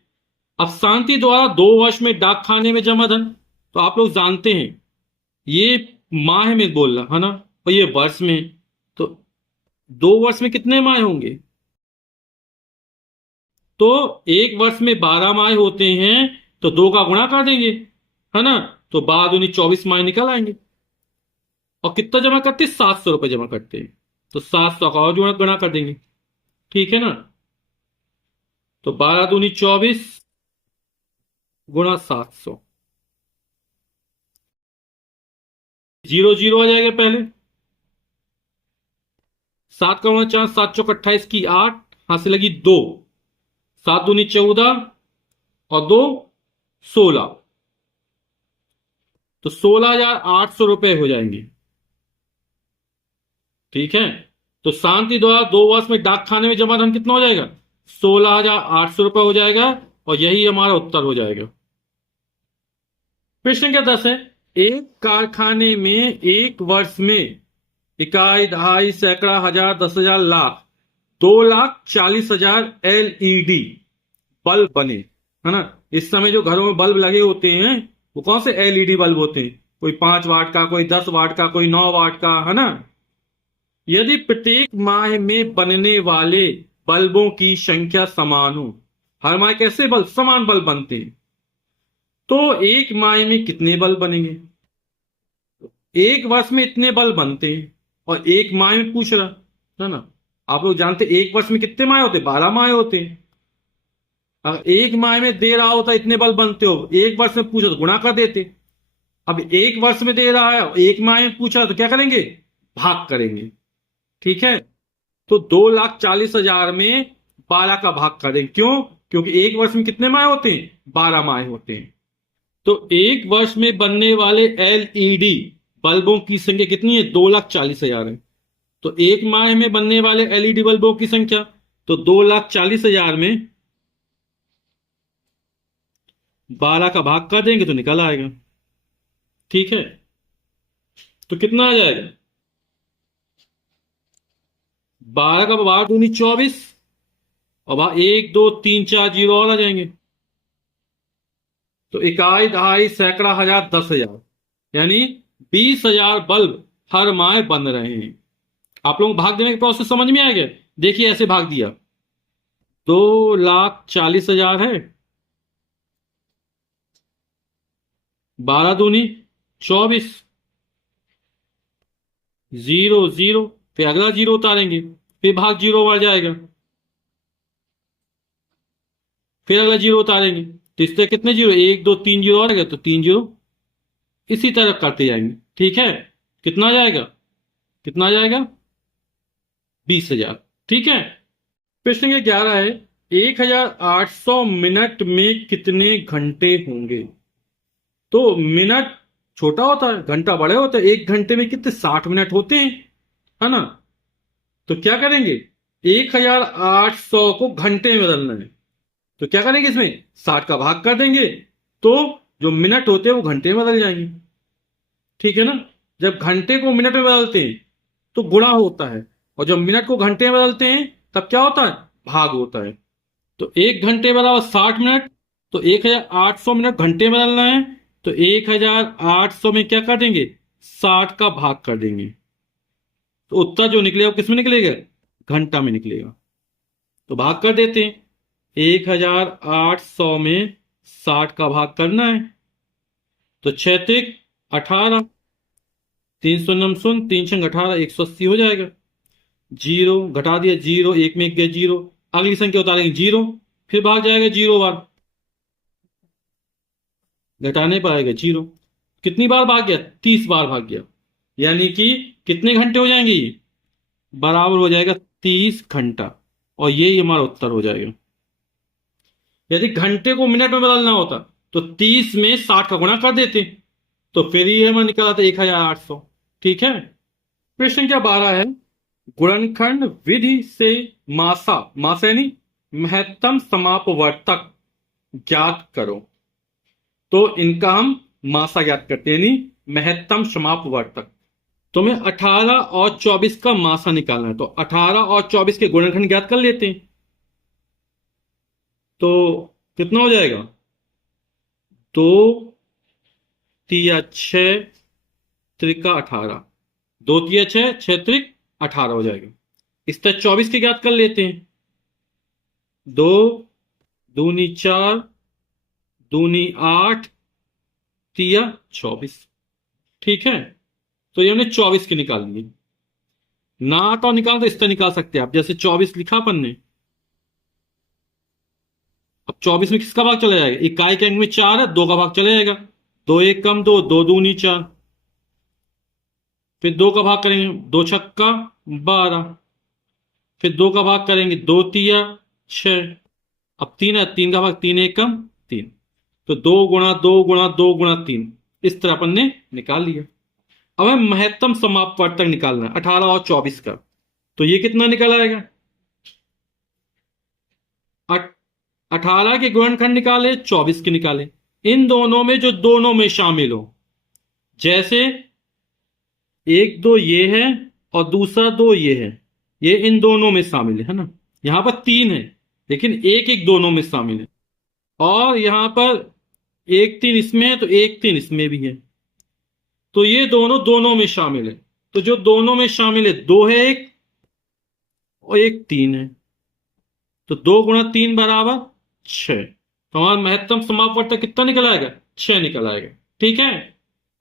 अब शांति द्वारा 2 वर्ष में डाक खाने में जमा धन, तो आप लोग जानते हैं ये माह में बोल रहा है ना, और ये वर्ष में। तो 2 वर्ष में कितने माह होंगे, तो एक वर्ष में 12 माह होते हैं, तो 2 का गुणा कर देंगे, है ना, तो 12 दूनी 24 माह निकल आएंगे। और कितना जमा करते हैं, 700 रुपए जमा करते हैं, तो 700 का और गुणा कर देंगे। ठीक है ना, तो 12 दूनी 24 गुणा 700, 0 0 आ जाएगा पहले। 7 का गुणा 4, 7 चौक 28 की 8, हाथ से लगी 2, 7 दूनी 14 और 2 16, तो 16,800 रुपए हो जाएंगे। ठीक है, तो शांति द्वारा 2 वर्ष में डाक खाने में जमा धन कितना हो जाएगा, 16,800 रुपए हो जाएगा, और यही हमारा उत्तर हो जाएगा। प्रश्न क्या 10 है, एक कारखाने में एक वर्ष में इकाई, दहाई, सैकड़ा, हजार, 10,000, लाख, 2,40,000 LED बल्ब बने, है ना। इस समय जो घरों में बल्ब लगे होते हैं वो कौन से LED बल्ब होते हैं, कोई 5 वाट का, कोई 10 वाट का, कोई 9 वाट का, है ना। यदि प्रत्येक माह में बनने वाले बल्बों की संख्या समान हो, हर माह कैसे बल्ब समान बल्ब बनते हैं, तो एक माह में कितने बल्ब बनेंगे। एक वर्ष में इतने बल्ब बनते हैं, और एक माह में पूछ रहा, है ना। आप लोग जानते एक वर्ष में कितने माह होते, 12 माह होते हैं। अगर एक माह में दे रहा होता इतने बल्ब बनते हो, एक वर्ष में पूछा तो गुणा कर देते। अब एक वर्ष में दे रहा है, एक माह में पूछा तो क्या करेंगे, भाग करेंगे। ठीक है, तो 2,40,000 में 12 का भाग करें, क्यों, क्योंकि एक वर्ष में कितने माह होते हैं, 12 माह होते हैं। तो एक वर्ष में बनने वाले LED बल्बों की संख्या कितनी है, 2,40,000 है। तो एक माह में बनने वाले LED बल्बों की संख्या, तो 2,40,000 में 12 का भाग कर देंगे तो निकल आएगा। ठीक है, तो कितना आ जाएगा, 12 का 12 दूनी 24, और वहां 1 2 3 4 जीरो और आ जाएंगे। तो इकाई, दहाई, सैकड़ा, हजार, 10,000, यानी 20,000 बल्ब हर माह बन रहे हैं। आप लोग भाग देने का प्रोसेस समझ में आ गया। देखिए ऐसे भाग दिया, 2,40,000 है, 12 दूनी 24, 0 0, फिर अगला जीरो उतारेंगे, फिर भाग जीरो आ जाएगा, फिर अगला जीरो उतारेंगे, तो इससे कितने जीरो, 1 2 3 जीरो आ गया, तो 3 जीरो इसी तरह करते जाएंगे। ठीक है, कितना आ जाएगा, कितना आ जाएगा, 20,000। ठीक है, प्रश्न ये 11 है, 1,800 मिनट में कितने घंटे होंगे। तो मिनट छोटा होता है, घंटा बड़े होते हैं। 1 घंटे में कितने, 60 मिनट होते हैं, है ना। तो क्या करेंगे, 1,800 को घंटे में बदलना है, तो क्या करेंगे, इसमें 60 का भाग कर देंगे, तो जो मिनट होते हैं वो घंटे में बदल जाएंगे। ठीक है ना, जब घंटे को मिनट में बदलते हैं तो गुणा होता है, और जब मिनट को घंटे में बदलते हैं तब क्या होता है, भाग होता है। तो 1 घंटे बराबर 60 मिनट, तो 1,800 मिनट घंटे में बदलना है, तो 1,800 में क्या कर देंगे, 60 का भाग कर देंगे, तो उत्तर जो निकलेगा वो किसमें निकलेगा, घंटा में निकलेगा। तो भाग कर देते हैं, 1,800 में 60 का भाग करना है, तो 6 तिक 18, 300 3 छंग 18, 180 हो जाएगा। जीरो घटा दिया, जीरो, एक में एक गया जीरो, अगली संख्या उतारेंगे जीरो, फिर भाग जाएगा जीरो बार। घटा नहीं पाएगा, जीरो। कितनी बार भाग गया? 30 बार भाग गया। यानी कि कितने घंटे हो जाएंगे ये? बराबर हो जाएगा 30 घंटा। और ये हमारा उत्तर हो जाएगा। यदि घंटे को मिनट में बदलना होता तो 30 में 60 का गुणा कर देते, तो फिर ये हमारा निकल आता 1800। ठीक है। प्रश्न क्या 12 है, गुणनखंड विधि से मासा, मासा यानी महत्तम समापवर्तक ज्ञात करो। तो इनका हम मासा ज्ञात करते हैं, यानी महत्तम समापवर्तक। तो हमें 18 और 24 का मासा निकालना है, तो 18 और 24 के गुणनखंड ज्ञात कर लेते हैं। तो कितना हो जाएगा? 2 तिया 6 त्रिका 18, 2 तिया 6, 6 त्रिक 18 हो जाएगा। इस तरह 24 के ज्ञात कर लेते हैं। 2 दूनी 4, दूनी 8, तिया 24। ठीक है। तो ये हमने 24 के निकाल लिए। ना आता निकाल तो इस तरह निकाल सकते हैं आप, जैसे 24 लिखा अपन ने। अब 24 में किसका भाग चला जाएगा? इकाई के अंक में 4 है, 2 का भाग चला जाएगा। 2 1 कम 2, 2 दूनी 4। फिर 2 का भाग करेंगे, 2 छक्का 12। फिर 2 का भाग करेंगे, 2 तिया 6। अब 3 है, 3 का भाग 3 1 कम 3। तो 2 गुणा 2 गुणा 2 गुणा 3, इस तरह अपन ने निकाल लिया। अब हमें महत्तम समापवर्तक निकालना है 18 और 24 का। तो ये कितना निकल आएगा? 18 के गुणनखंड निकाले, 24 के निकाले। इन दोनों में जो दोनों में शामिल हो, जैसे एक दो ये है और दूसरा 2 ये है, ये इन दोनों में शामिल है ना। यहां पर 3 है लेकिन एक एक दोनों में शामिल है। और यहां पर 1 3 इसमें है तो 1 3 इसमें भी है। तो ये दोनों दोनों में शामिल है। तो जो दोनों में शामिल है, 2 है एक और एक 3 है। तो 2 गुणा 3 बराबर 6। तो हमारा महत्तम समापवर्तक कितना निकल आएगा? 6 निकल आएगा। ठीक है।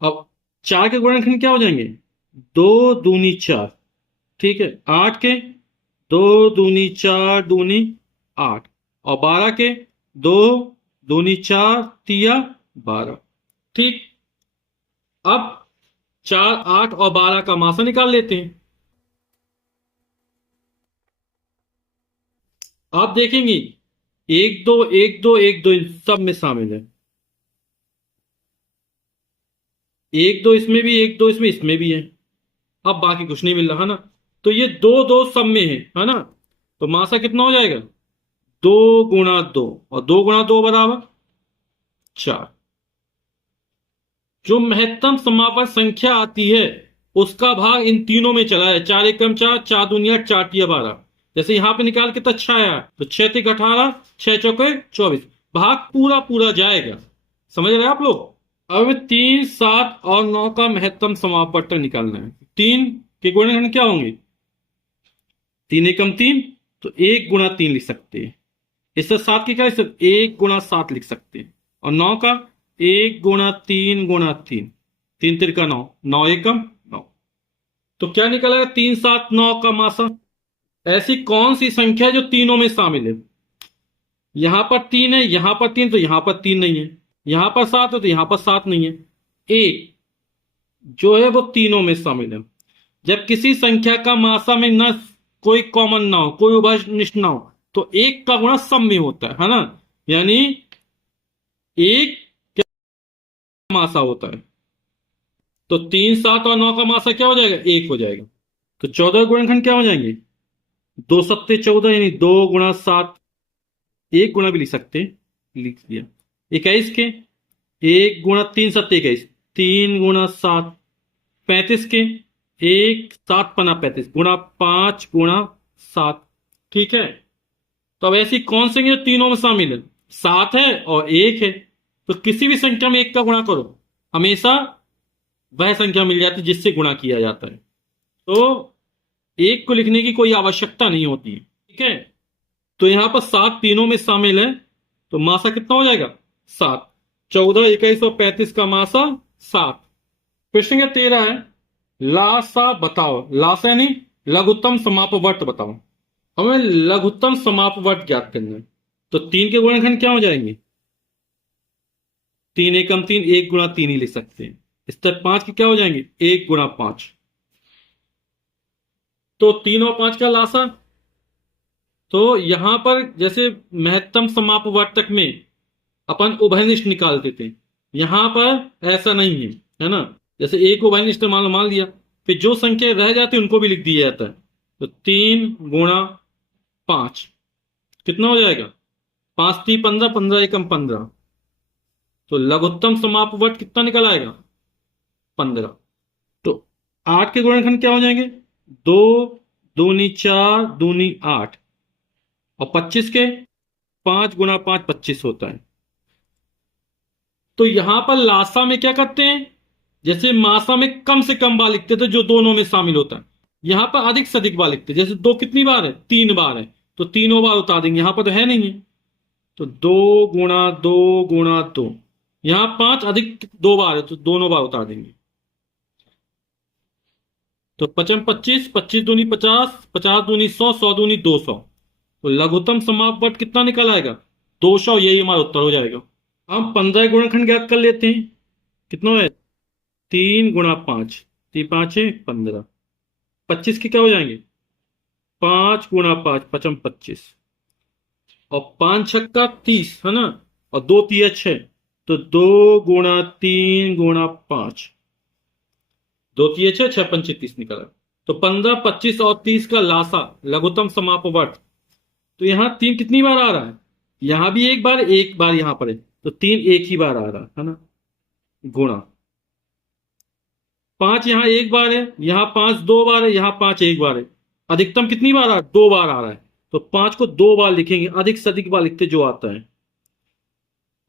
अब 4 के गुणनखंड क्या हो जाएंगे? 2 दूनी 4। ठीक है। 8 के 2 दूनी 4 दूनी 8। और 12 के 2 दूनी 4 तिया 12। ठीक। अब 4 8 और 12 का मासा निकाल लेते हैं। आप देखेंगे 1 2 1 2 1 2 इन सब में शामिल है। 1 2 इसमें भी, 1 2 इसमें, इसमें भी है। अब बाकी कुछ नहीं मिल रहा है ना। तो ये 2 2 सब में है ना। तो मासा कितना हो जाएगा? 2 गुणा 2, और 2 गुणा 2 बराबर 4। जो महत्तम समापन संख्या आती है उसका भाग इन तीनों में चला है। 4 1 4, 4 दूनी 8, 4 तिया 12। जैसे यहां पे निकाल के तो अच्छा आया, तो 6 तिक 18, 6 चौके 24, भाग पूरा पूरा जाएगा। समझ रहे हैं आप लोग? अब हमें 3 7 और 9 का महत्तम समापवर्तक निकालना है। 3 के गुणनखंड क्या होंगे? 3 एकम 3, तो 1 गुणा 3 लिख सकते हैं। इससे 7 की क्या लिख सकते? 1 गुणा 7 लिख सकते हैं। और 9 का 1 गुणा 3 गुणा 3, 3 तिरका 9, 9 एकम 9। तो क्या निकलेगा? 3 7 9 का मासा। ऐसी कौन सी संख्या है जो तीनों में शामिल है? यहां पर 3 है, यहां पर 3, तो यहां पर 3 नहीं है। यहां पर 7 है तो यहां पर 7 नहीं है। एक जो है वो तीनों में शामिल है। जब किसी संख्या का मासा में न कोई कॉमन ना हो, कोई उभयनिष्ठ ना हो, तो एक का गुणा सब में होता है ना। यानी एक क्या मासा होता है। तो 3 7 और 9 का मासा क्या हो जाएगा? 1 हो जाएगा। तो 14 गुणनखंड क्या हो जाएंगे? 2 सत्ते 14, यानी 2 गुणा 7, 1 गुणा भी लिख सकते हैं, लिख दिया। 21 के 1 गुणा 3 सत्ते 21, 3 गुणा 7, 35 के 1 7 पना 35 गुणा 5 गुणा 7। ठीक है। तो अब ऐसी कौन सी जो तीनों में शामिल है? 7 है और 1 है। तो किसी भी संख्या में 1 का गुणा करो, हमेशा वह संख्या मिल जाती है जिससे गुणा किया जाता है। तो 1 को लिखने की कोई आवश्यकता नहीं होती है। ठीक है। तो यहां पर 7 तीनों में शामिल है, तो मासा कितना हो जाएगा? 7। 14 21 और 35 का मासा 7। प्रश्न 13 है, लासा बताओ। लासा यानी लघुत्तम समापवर्त बताओ। हमें लघुत्तम समापवर्त ज्ञात करना है। तो 3 के गुणनखंड क्या हो जाएंगे? तीन एकम तीन, एक गुणा तीन ही लिख सकते हैं। स्टेप 5 के क्या हो जाएंगे, एक गुणा 5। तो 3 और 5 का लासा। तो यहां पर जैसे महत्तम समापवर्तक में अपन उभयनिष्ठ निकालते थे, यहां पर ऐसा नहीं है ना। जैसे एक उभयनिष्ठ मान लिया, फिर जो संख्या रह जाती है उनको भी लिख दिया जाता है। तो 3 गुणा 5 कितना हो जाएगा, 5×3 = 15, 15 एकम 15। तो लघुत्तम समापवर्त कितना निकल आएगा, 15। तो 8 के गुणनखंड क्या हो जाएंगे, 2×2 = 4, 2×8। और 25 के 5×5 25 होता है। तो यहां पर लासा में क्या करते हैं, जैसे मासा में कम से कम बार लिखते थे जो दोनों में शामिल होता है, यहां पर अधिक से अधिक बार लिखते हैं। जैसे 2 कितनी बार है, 3 बार है, तो तीनों बार उतार देंगे, यहां पर तो है नहीं है। तो 2×2 × 2, यहां 5 अधिक 2 बार है, तो दोनों बार उतार देंगे। तो 5×5 = 25, 25×2 = 50, 50×2 = 100, 100×2 = 200। तो लघुत्तम समापवर्त कितना निकल आएगा, 200। यही हमारा उत्तर हो जाएगा। हम 15 गुणनखंड ज्ञात कर लेते हैं। कितना है, 3×5, 3×5 = 15। 25 के क्या हो जाएंगे, 5×5 = 25। और 5×6 = 30 है ना, और 2×3 = 6। तो 2×3 × 5, 2×3 = 6, 6×5 = 30 निकला। तो 15, 25 और 30 का लासा लघुत्तम समापवर्त। तो यहां 3 कितनी बार आ रहा है, यहां भी एक बार यहां पर है, तो 3 एक ही बार आ रहा है ना, गुणा 5 यहां एक बार है, यहां 5 दो बार है, यहां 5 एक बार है। अधिकतम कितनी बार आ रहा है, 2 बार आ रहा है। तो 5 को 2 बार लिखेंगे, अधिक से अधिक बार लिखते जो आता है।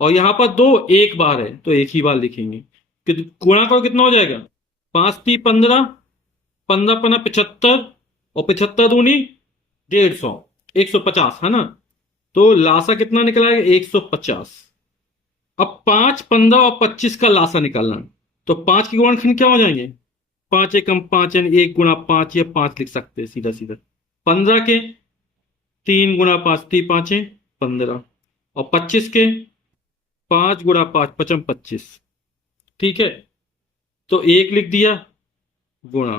और यहां पर 2 एक बार है, तो एक ही बार लिखेंगे। गुणा करो कितना हो जाएगा, 5×3 = 15, 15×5 = 75, और 75×2 = 150, 150 है ना। तो लासा कितना निकला है, 150। अब 5, 15 और 25 का लासा निकालना है। तो 5 के गुणनखंड क्या हो जाएंगे, 5×1 = 5, यानी 1×5 या 5 लिख सकते हैं सीधा सीधा। 15 के 3×5, 3×5 = 15। और 25 के 5×5 = 25। ठीक है, तो 1 लिख दिया, गुणा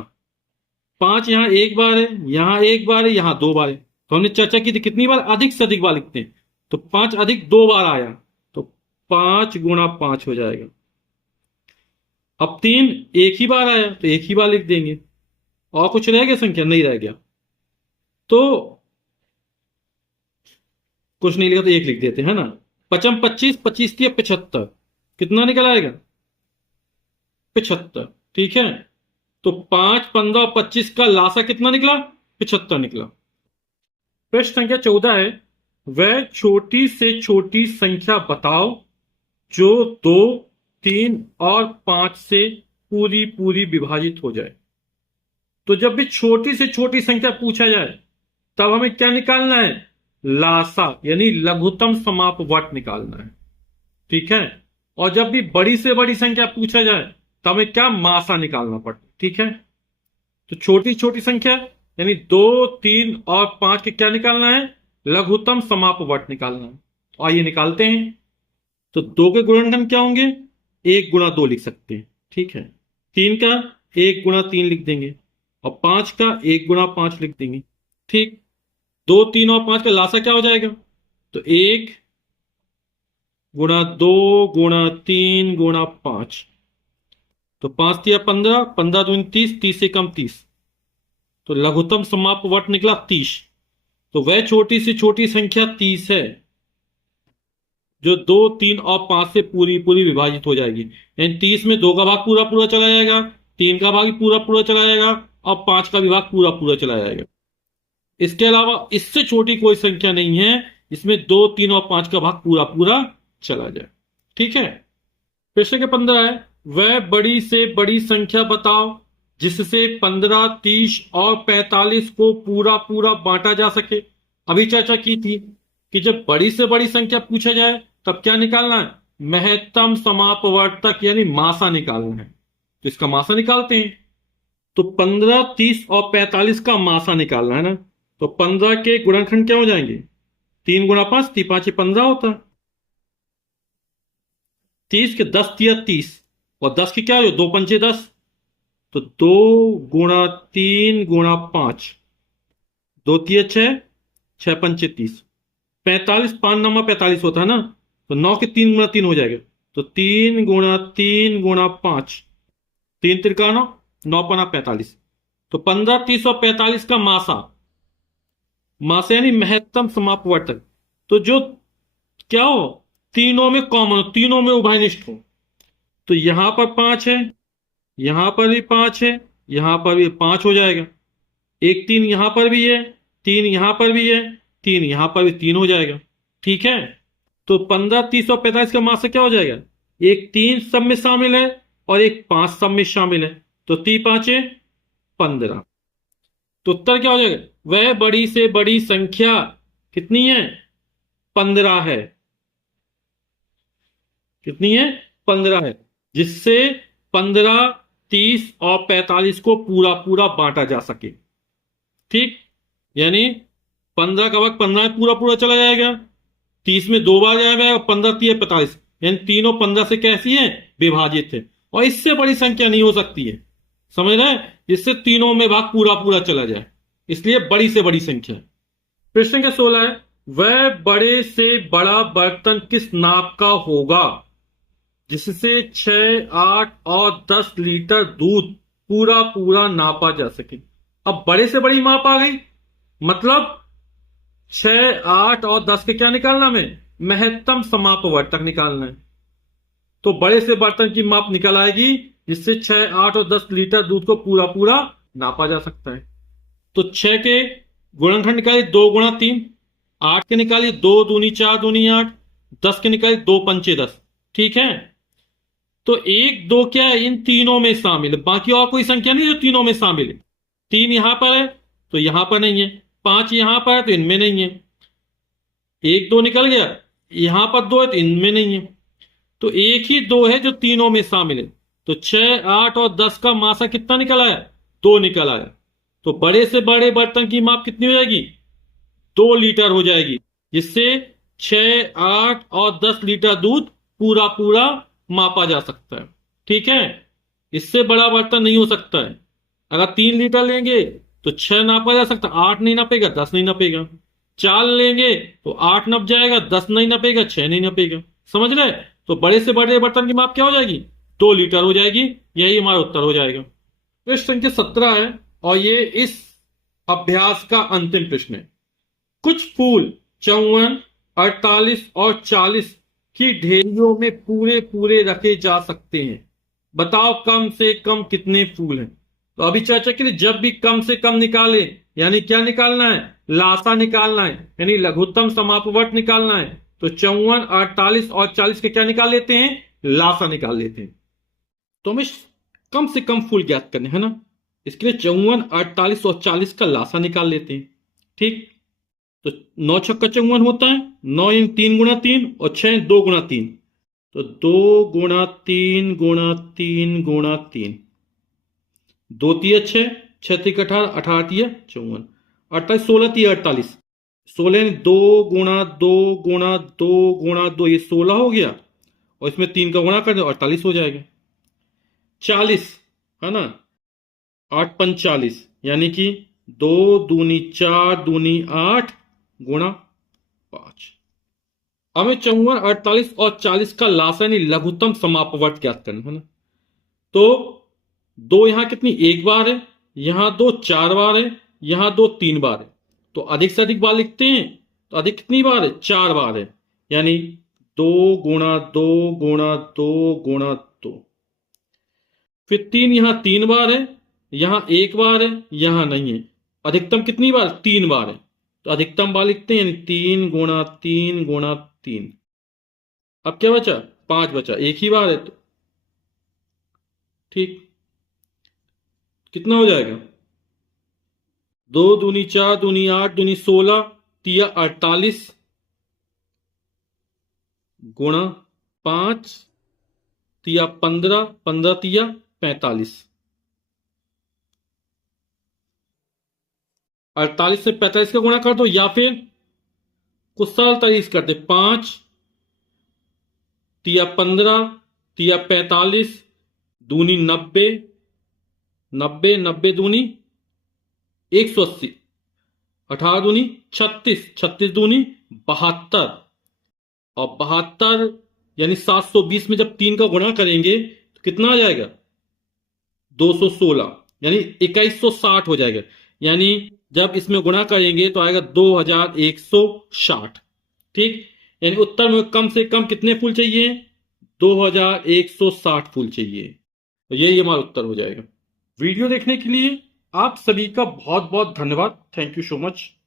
5 यहां एक बार है, यहां एक बार है, यहां 2 बार है। तो हमने चर्चा की थी कितनी बार, अधिक से अधिक बार लिखते हैं। तो 5 अधिक 2 बार आया, तो 5×5 हो जाएगा। अब 3 एक ही बार आया, तो एक ही बार लिख देंगे। और कुछ रह गया संख्या, नहीं रह गया, तो कुछ नहीं लिखा तो 1 लिख देते हैं ना। 5×25 = 25, 75 कितना निकल आएगा, 75। ठीक है, तो 5, 15 और 25 का लासा कितना निकला, 75 निकला। प्रश्न संख्या 14 है, वह छोटी से छोटी संख्या बताओ जो 2, 3 और 5 से पूरी पूरी विभाजित हो जाए। तो जब भी छोटी से छोटी संख्या पूछा जाए तब हमें क्या निकालना है, लासा यानी लघुत्तम समापवर्त निकालना है। ठीक है, और जब भी बड़ी से बड़ी संख्या पूछा जाए तो हमें क्या, मासा निकालना पड़ता है। ठीक है, तो छोटी छोटी संख्या यानी 2, 3 और 5 के क्या निकालना है, लघुत्तम समापवर्त निकालना है। तो आइए निकालते हैं। तो 2 के गुणनखंड क्या होंगे, 1×2 लिख सकते हैं। ठीक है, 3 का 1×3 लिख देंगे, और 5 का 1×5 लिख देंगे। ठीक, 2, 3 और 5 का लासा क्या हो जाएगा, तो 1×2 × 3 × 5। तो 5×3 = 15, 15×2 = 30, 30 से कम 30। तो लघुत्तम समापवर्त निकला 30। तो वह छोटी से छोटी संख्या 30 है जो 2, 3 और 5 से पूरी पूरी विभाजित हो जाएगी। यानी 30 में 2 का भाग पूरा पूरा चला जाएगा, 3 का भाग भी पूरा पूरा चला जाएगा, और 5 का भी भाग पूरा पूरा चला जाएगा। इसके अलावा इससे छोटी कोई संख्या नहीं है इसमें 2, 3 और 5 का भाग पूरा पूरा चला जाए। ठीक है, प्रश्न के 15 है, वह बड़ी से बड़ी संख्या बताओ जिससे 15, 30 और 45 को पूरा पूरा बांटा जा सके। अभी चर्चा की थी कि जब बड़ी से बड़ी संख्या पूछा जाए तब क्या निकालना है, महत्तम समापवर्तक यानी मासा निकालना है। तो इसका मासा निकालते हैं। तो 15, 30 और 45 का मासा निकालना है ना। तो 15 के गुणनखंड क्या हो जाएंगे, 3×5, 3×5 = 15 होता है। 30 के 10 तिया 30, और 10 की क्या हो, 2 पंचे 10, तो 2 गुणा 3 गुणा 5, 2 तिया 6, 6 पंचे 30, 45, 5 9 45 होता है ना, तो 9 के 3 गुणा 3 हो जाएगा, तो 3 गुणा 3 गुणा 5, 3 त्रिका 9, 9 पना 45, तो 15 30 और 45 का मासा, मासा यानी महत्तम समापवर्तक, तो जो क्या हो, तीनों में कॉमन हो, तीनों में उभयनिष्ठ हो, तो यहां पर 5 है, यहां पर भी 5 है, यहां पर भी 5 हो जाएगा, एक 3 यहां पर भी है, 3 यहां पर भी है, 3 यहां पर भी 3 हो जाएगा। ठीक है, तो 15 30 और 45 का मास से क्या हो जाएगा, एक 3 सब में शामिल है और एक 5 सब में शामिल है, तो 3 5 15। तो उत्तर क्या हो जाएगा, वह बड़ी से बड़ी संख्या कितनी है, 15 है। कितनी है, 15 है, जिससे 15 30 और 45 को पूरा पूरा बांटा जा सके। ठीक, यानी 15 का वक्त 15 में पूरा पूरा चला जाएगा, 30 में 2 बार जाएगा, 15 30 45, यानी तीनों 15 से कैसी है, विभाजित है, और इससे बड़ी संख्या नहीं हो सकती है, समझ रहे हैं, जिससे तीनों में भाग पूरा पूरा चला जाए, इसलिए बड़ी से बड़ी संख्या है। प्रश्न का 16 है, वह बड़े से बड़ा बर्तन किस नाप का होगा जिससे 6 8 और 10 लीटर दूध पूरा पूरा नापा जा सके। अब बड़े से बड़ी माप आ गई, मतलब 6 8 और 10 के क्या निकालना, हमें महत्तम समापवर्तक निकालना है, तो बड़े से बर्तन की माप निकल आएगी जिससे 6 8 और 10 लीटर दूध को पूरा पूरा नापा जा सकता है। तो 6 के गुणनखंड निकालिए 2 गुणा 3, 8 के निकालिए 2 दूनी 4 दूनी 8, 10 के निकालिए 2 पंचे 10। ठीक है, तो 1 2 क्या है, इन तीनों में शामिल है, बाकी और कोई संख्या नहीं जो तीनों में शामिल है। 3 यहां पर है तो यहां पर नहीं है, 5 यहां पर है तो इनमें नहीं है, 1 2 निकल गया, यहां पर 2 है तो इनमें नहीं है, तो एक ही 2 है जो तीनों में शामिल है। तो 6 8 और 10 का मासा कितना निकल आया, 2 निकल आया, तो बड़े से बड़े बर्तन की माप कितनी हो जाएगी, 2 लीटर हो जाएगी, जिससे 6 8 और 10 लीटर दूध पूरा पूरा मापा जा सकता है। ठीक है, इससे बड़ा बर्तन नहीं हो सकता है। अगर 3 लीटर लेंगे तो 6 नापा जा सकता, 8 नहीं नपेगा, 10 नहीं नपेगा। 4 लेंगे तो 8 नप जाएगा, 10 नहीं नपेगा, 6 नहीं नपेगा। समझ रहे, तो बड़े से बड़े बर्तन की माप क्या हो जाएगी, 2 लीटर हो जाएगी। यही हमारा उत्तर हो जाएगा। प्रश्न संख्या 17 है और ये इस अभ्यास का अंतिम प्रश्न है। कुछ फूल 54 48 और 40 की ढेरियों में पूरे पूरे रखे जा सकते हैं, बताओ कम से कम कितने फूल हैं। तो अभी चर्चा के लिए जब भी कम से कम निकाले, यानी क्या निकालना है, लासा निकालना है, यानी लघुत्तम समापवर्त निकालना है, तो 54 48 और 40 के क्या निकाल लेते हैं, लासा निकाल लेते हैं। तो हमें कम से कम फूल ज्ञात करने, है ना, इसके लिए 54 48 और 40 का लासा निकाल लेते हैं। ठीक, तो 9 छक्का 54 होता है, 9 इन 3 गुणा 3 और 6 2 गुणा 3, तो 2 गुणा 3 गुणा 3 गुणा 3, 2 तिया 6, 6 तिया 18, 18 तिया 54, 28 16 तिया 48, 16 2 गुणा 2 गुणा 2 गुणा 2, ये 16 हो गया, और इसमें 3 का गुणा कर दो 48 हो जाएगा। 40 है ना, 8 पंच 40, यानी कि 2 दूनी 4 दूनी 8 गुणा 5। हमें 54 48 और 40 का लासा यानी लघुत्तम समापवर्त ज्ञात करना है ना, तो 2 यहां कितनी, एक बार है, यहां 2 4 बार है, यहां 2 3 बार है, तो अधिक से अधिक बार लिखते हैं, तो अधिक कितनी बार है, 4 बार है, यानी 2 गुणा 2 गुणा 2 गुणा 2। फिर 3 यहां 3 बार है, यहां 1 बार है, यहां नहीं है, अधिकतम कितनी बार, 3 बार है, तो अधिकतम बार लिखते हैं, यानी 3 गुणा 3 गुणा 3। अब क्या बचा, 5 बचा, एक ही बार है तो ठीक, कितना हो जाएगा, 2 दूनी 4 दूनी 8 दूनी 16 तिया 48 गुणा 5 तिया 15, 15 तिया 45, 48 से 45 का गुणा कर दो, या फिर कुछ सरल तरीके से करते, 5 तिया 15 तिया 45, दूनी 90, 90 90 दूनी 180, 18 दूनी 36, 36 दूनी 72, और 72 यानी 720 में जब 3 का गुणा करेंगे तो कितना आ जाएगा? 216, यानी 2160 हो जाएगा। यानी जब इसमें गुणा करेंगे तो आएगा 2160। ठीक, यानी उत्तर में कम से कम कितने फूल चाहिए? 2160 फूल चाहिए। तो यही हमारा उत्तर हो जाएगा। वीडियो देखने के लिए आप सभी का बहुत बहुत धन्यवाद। Thank you so much.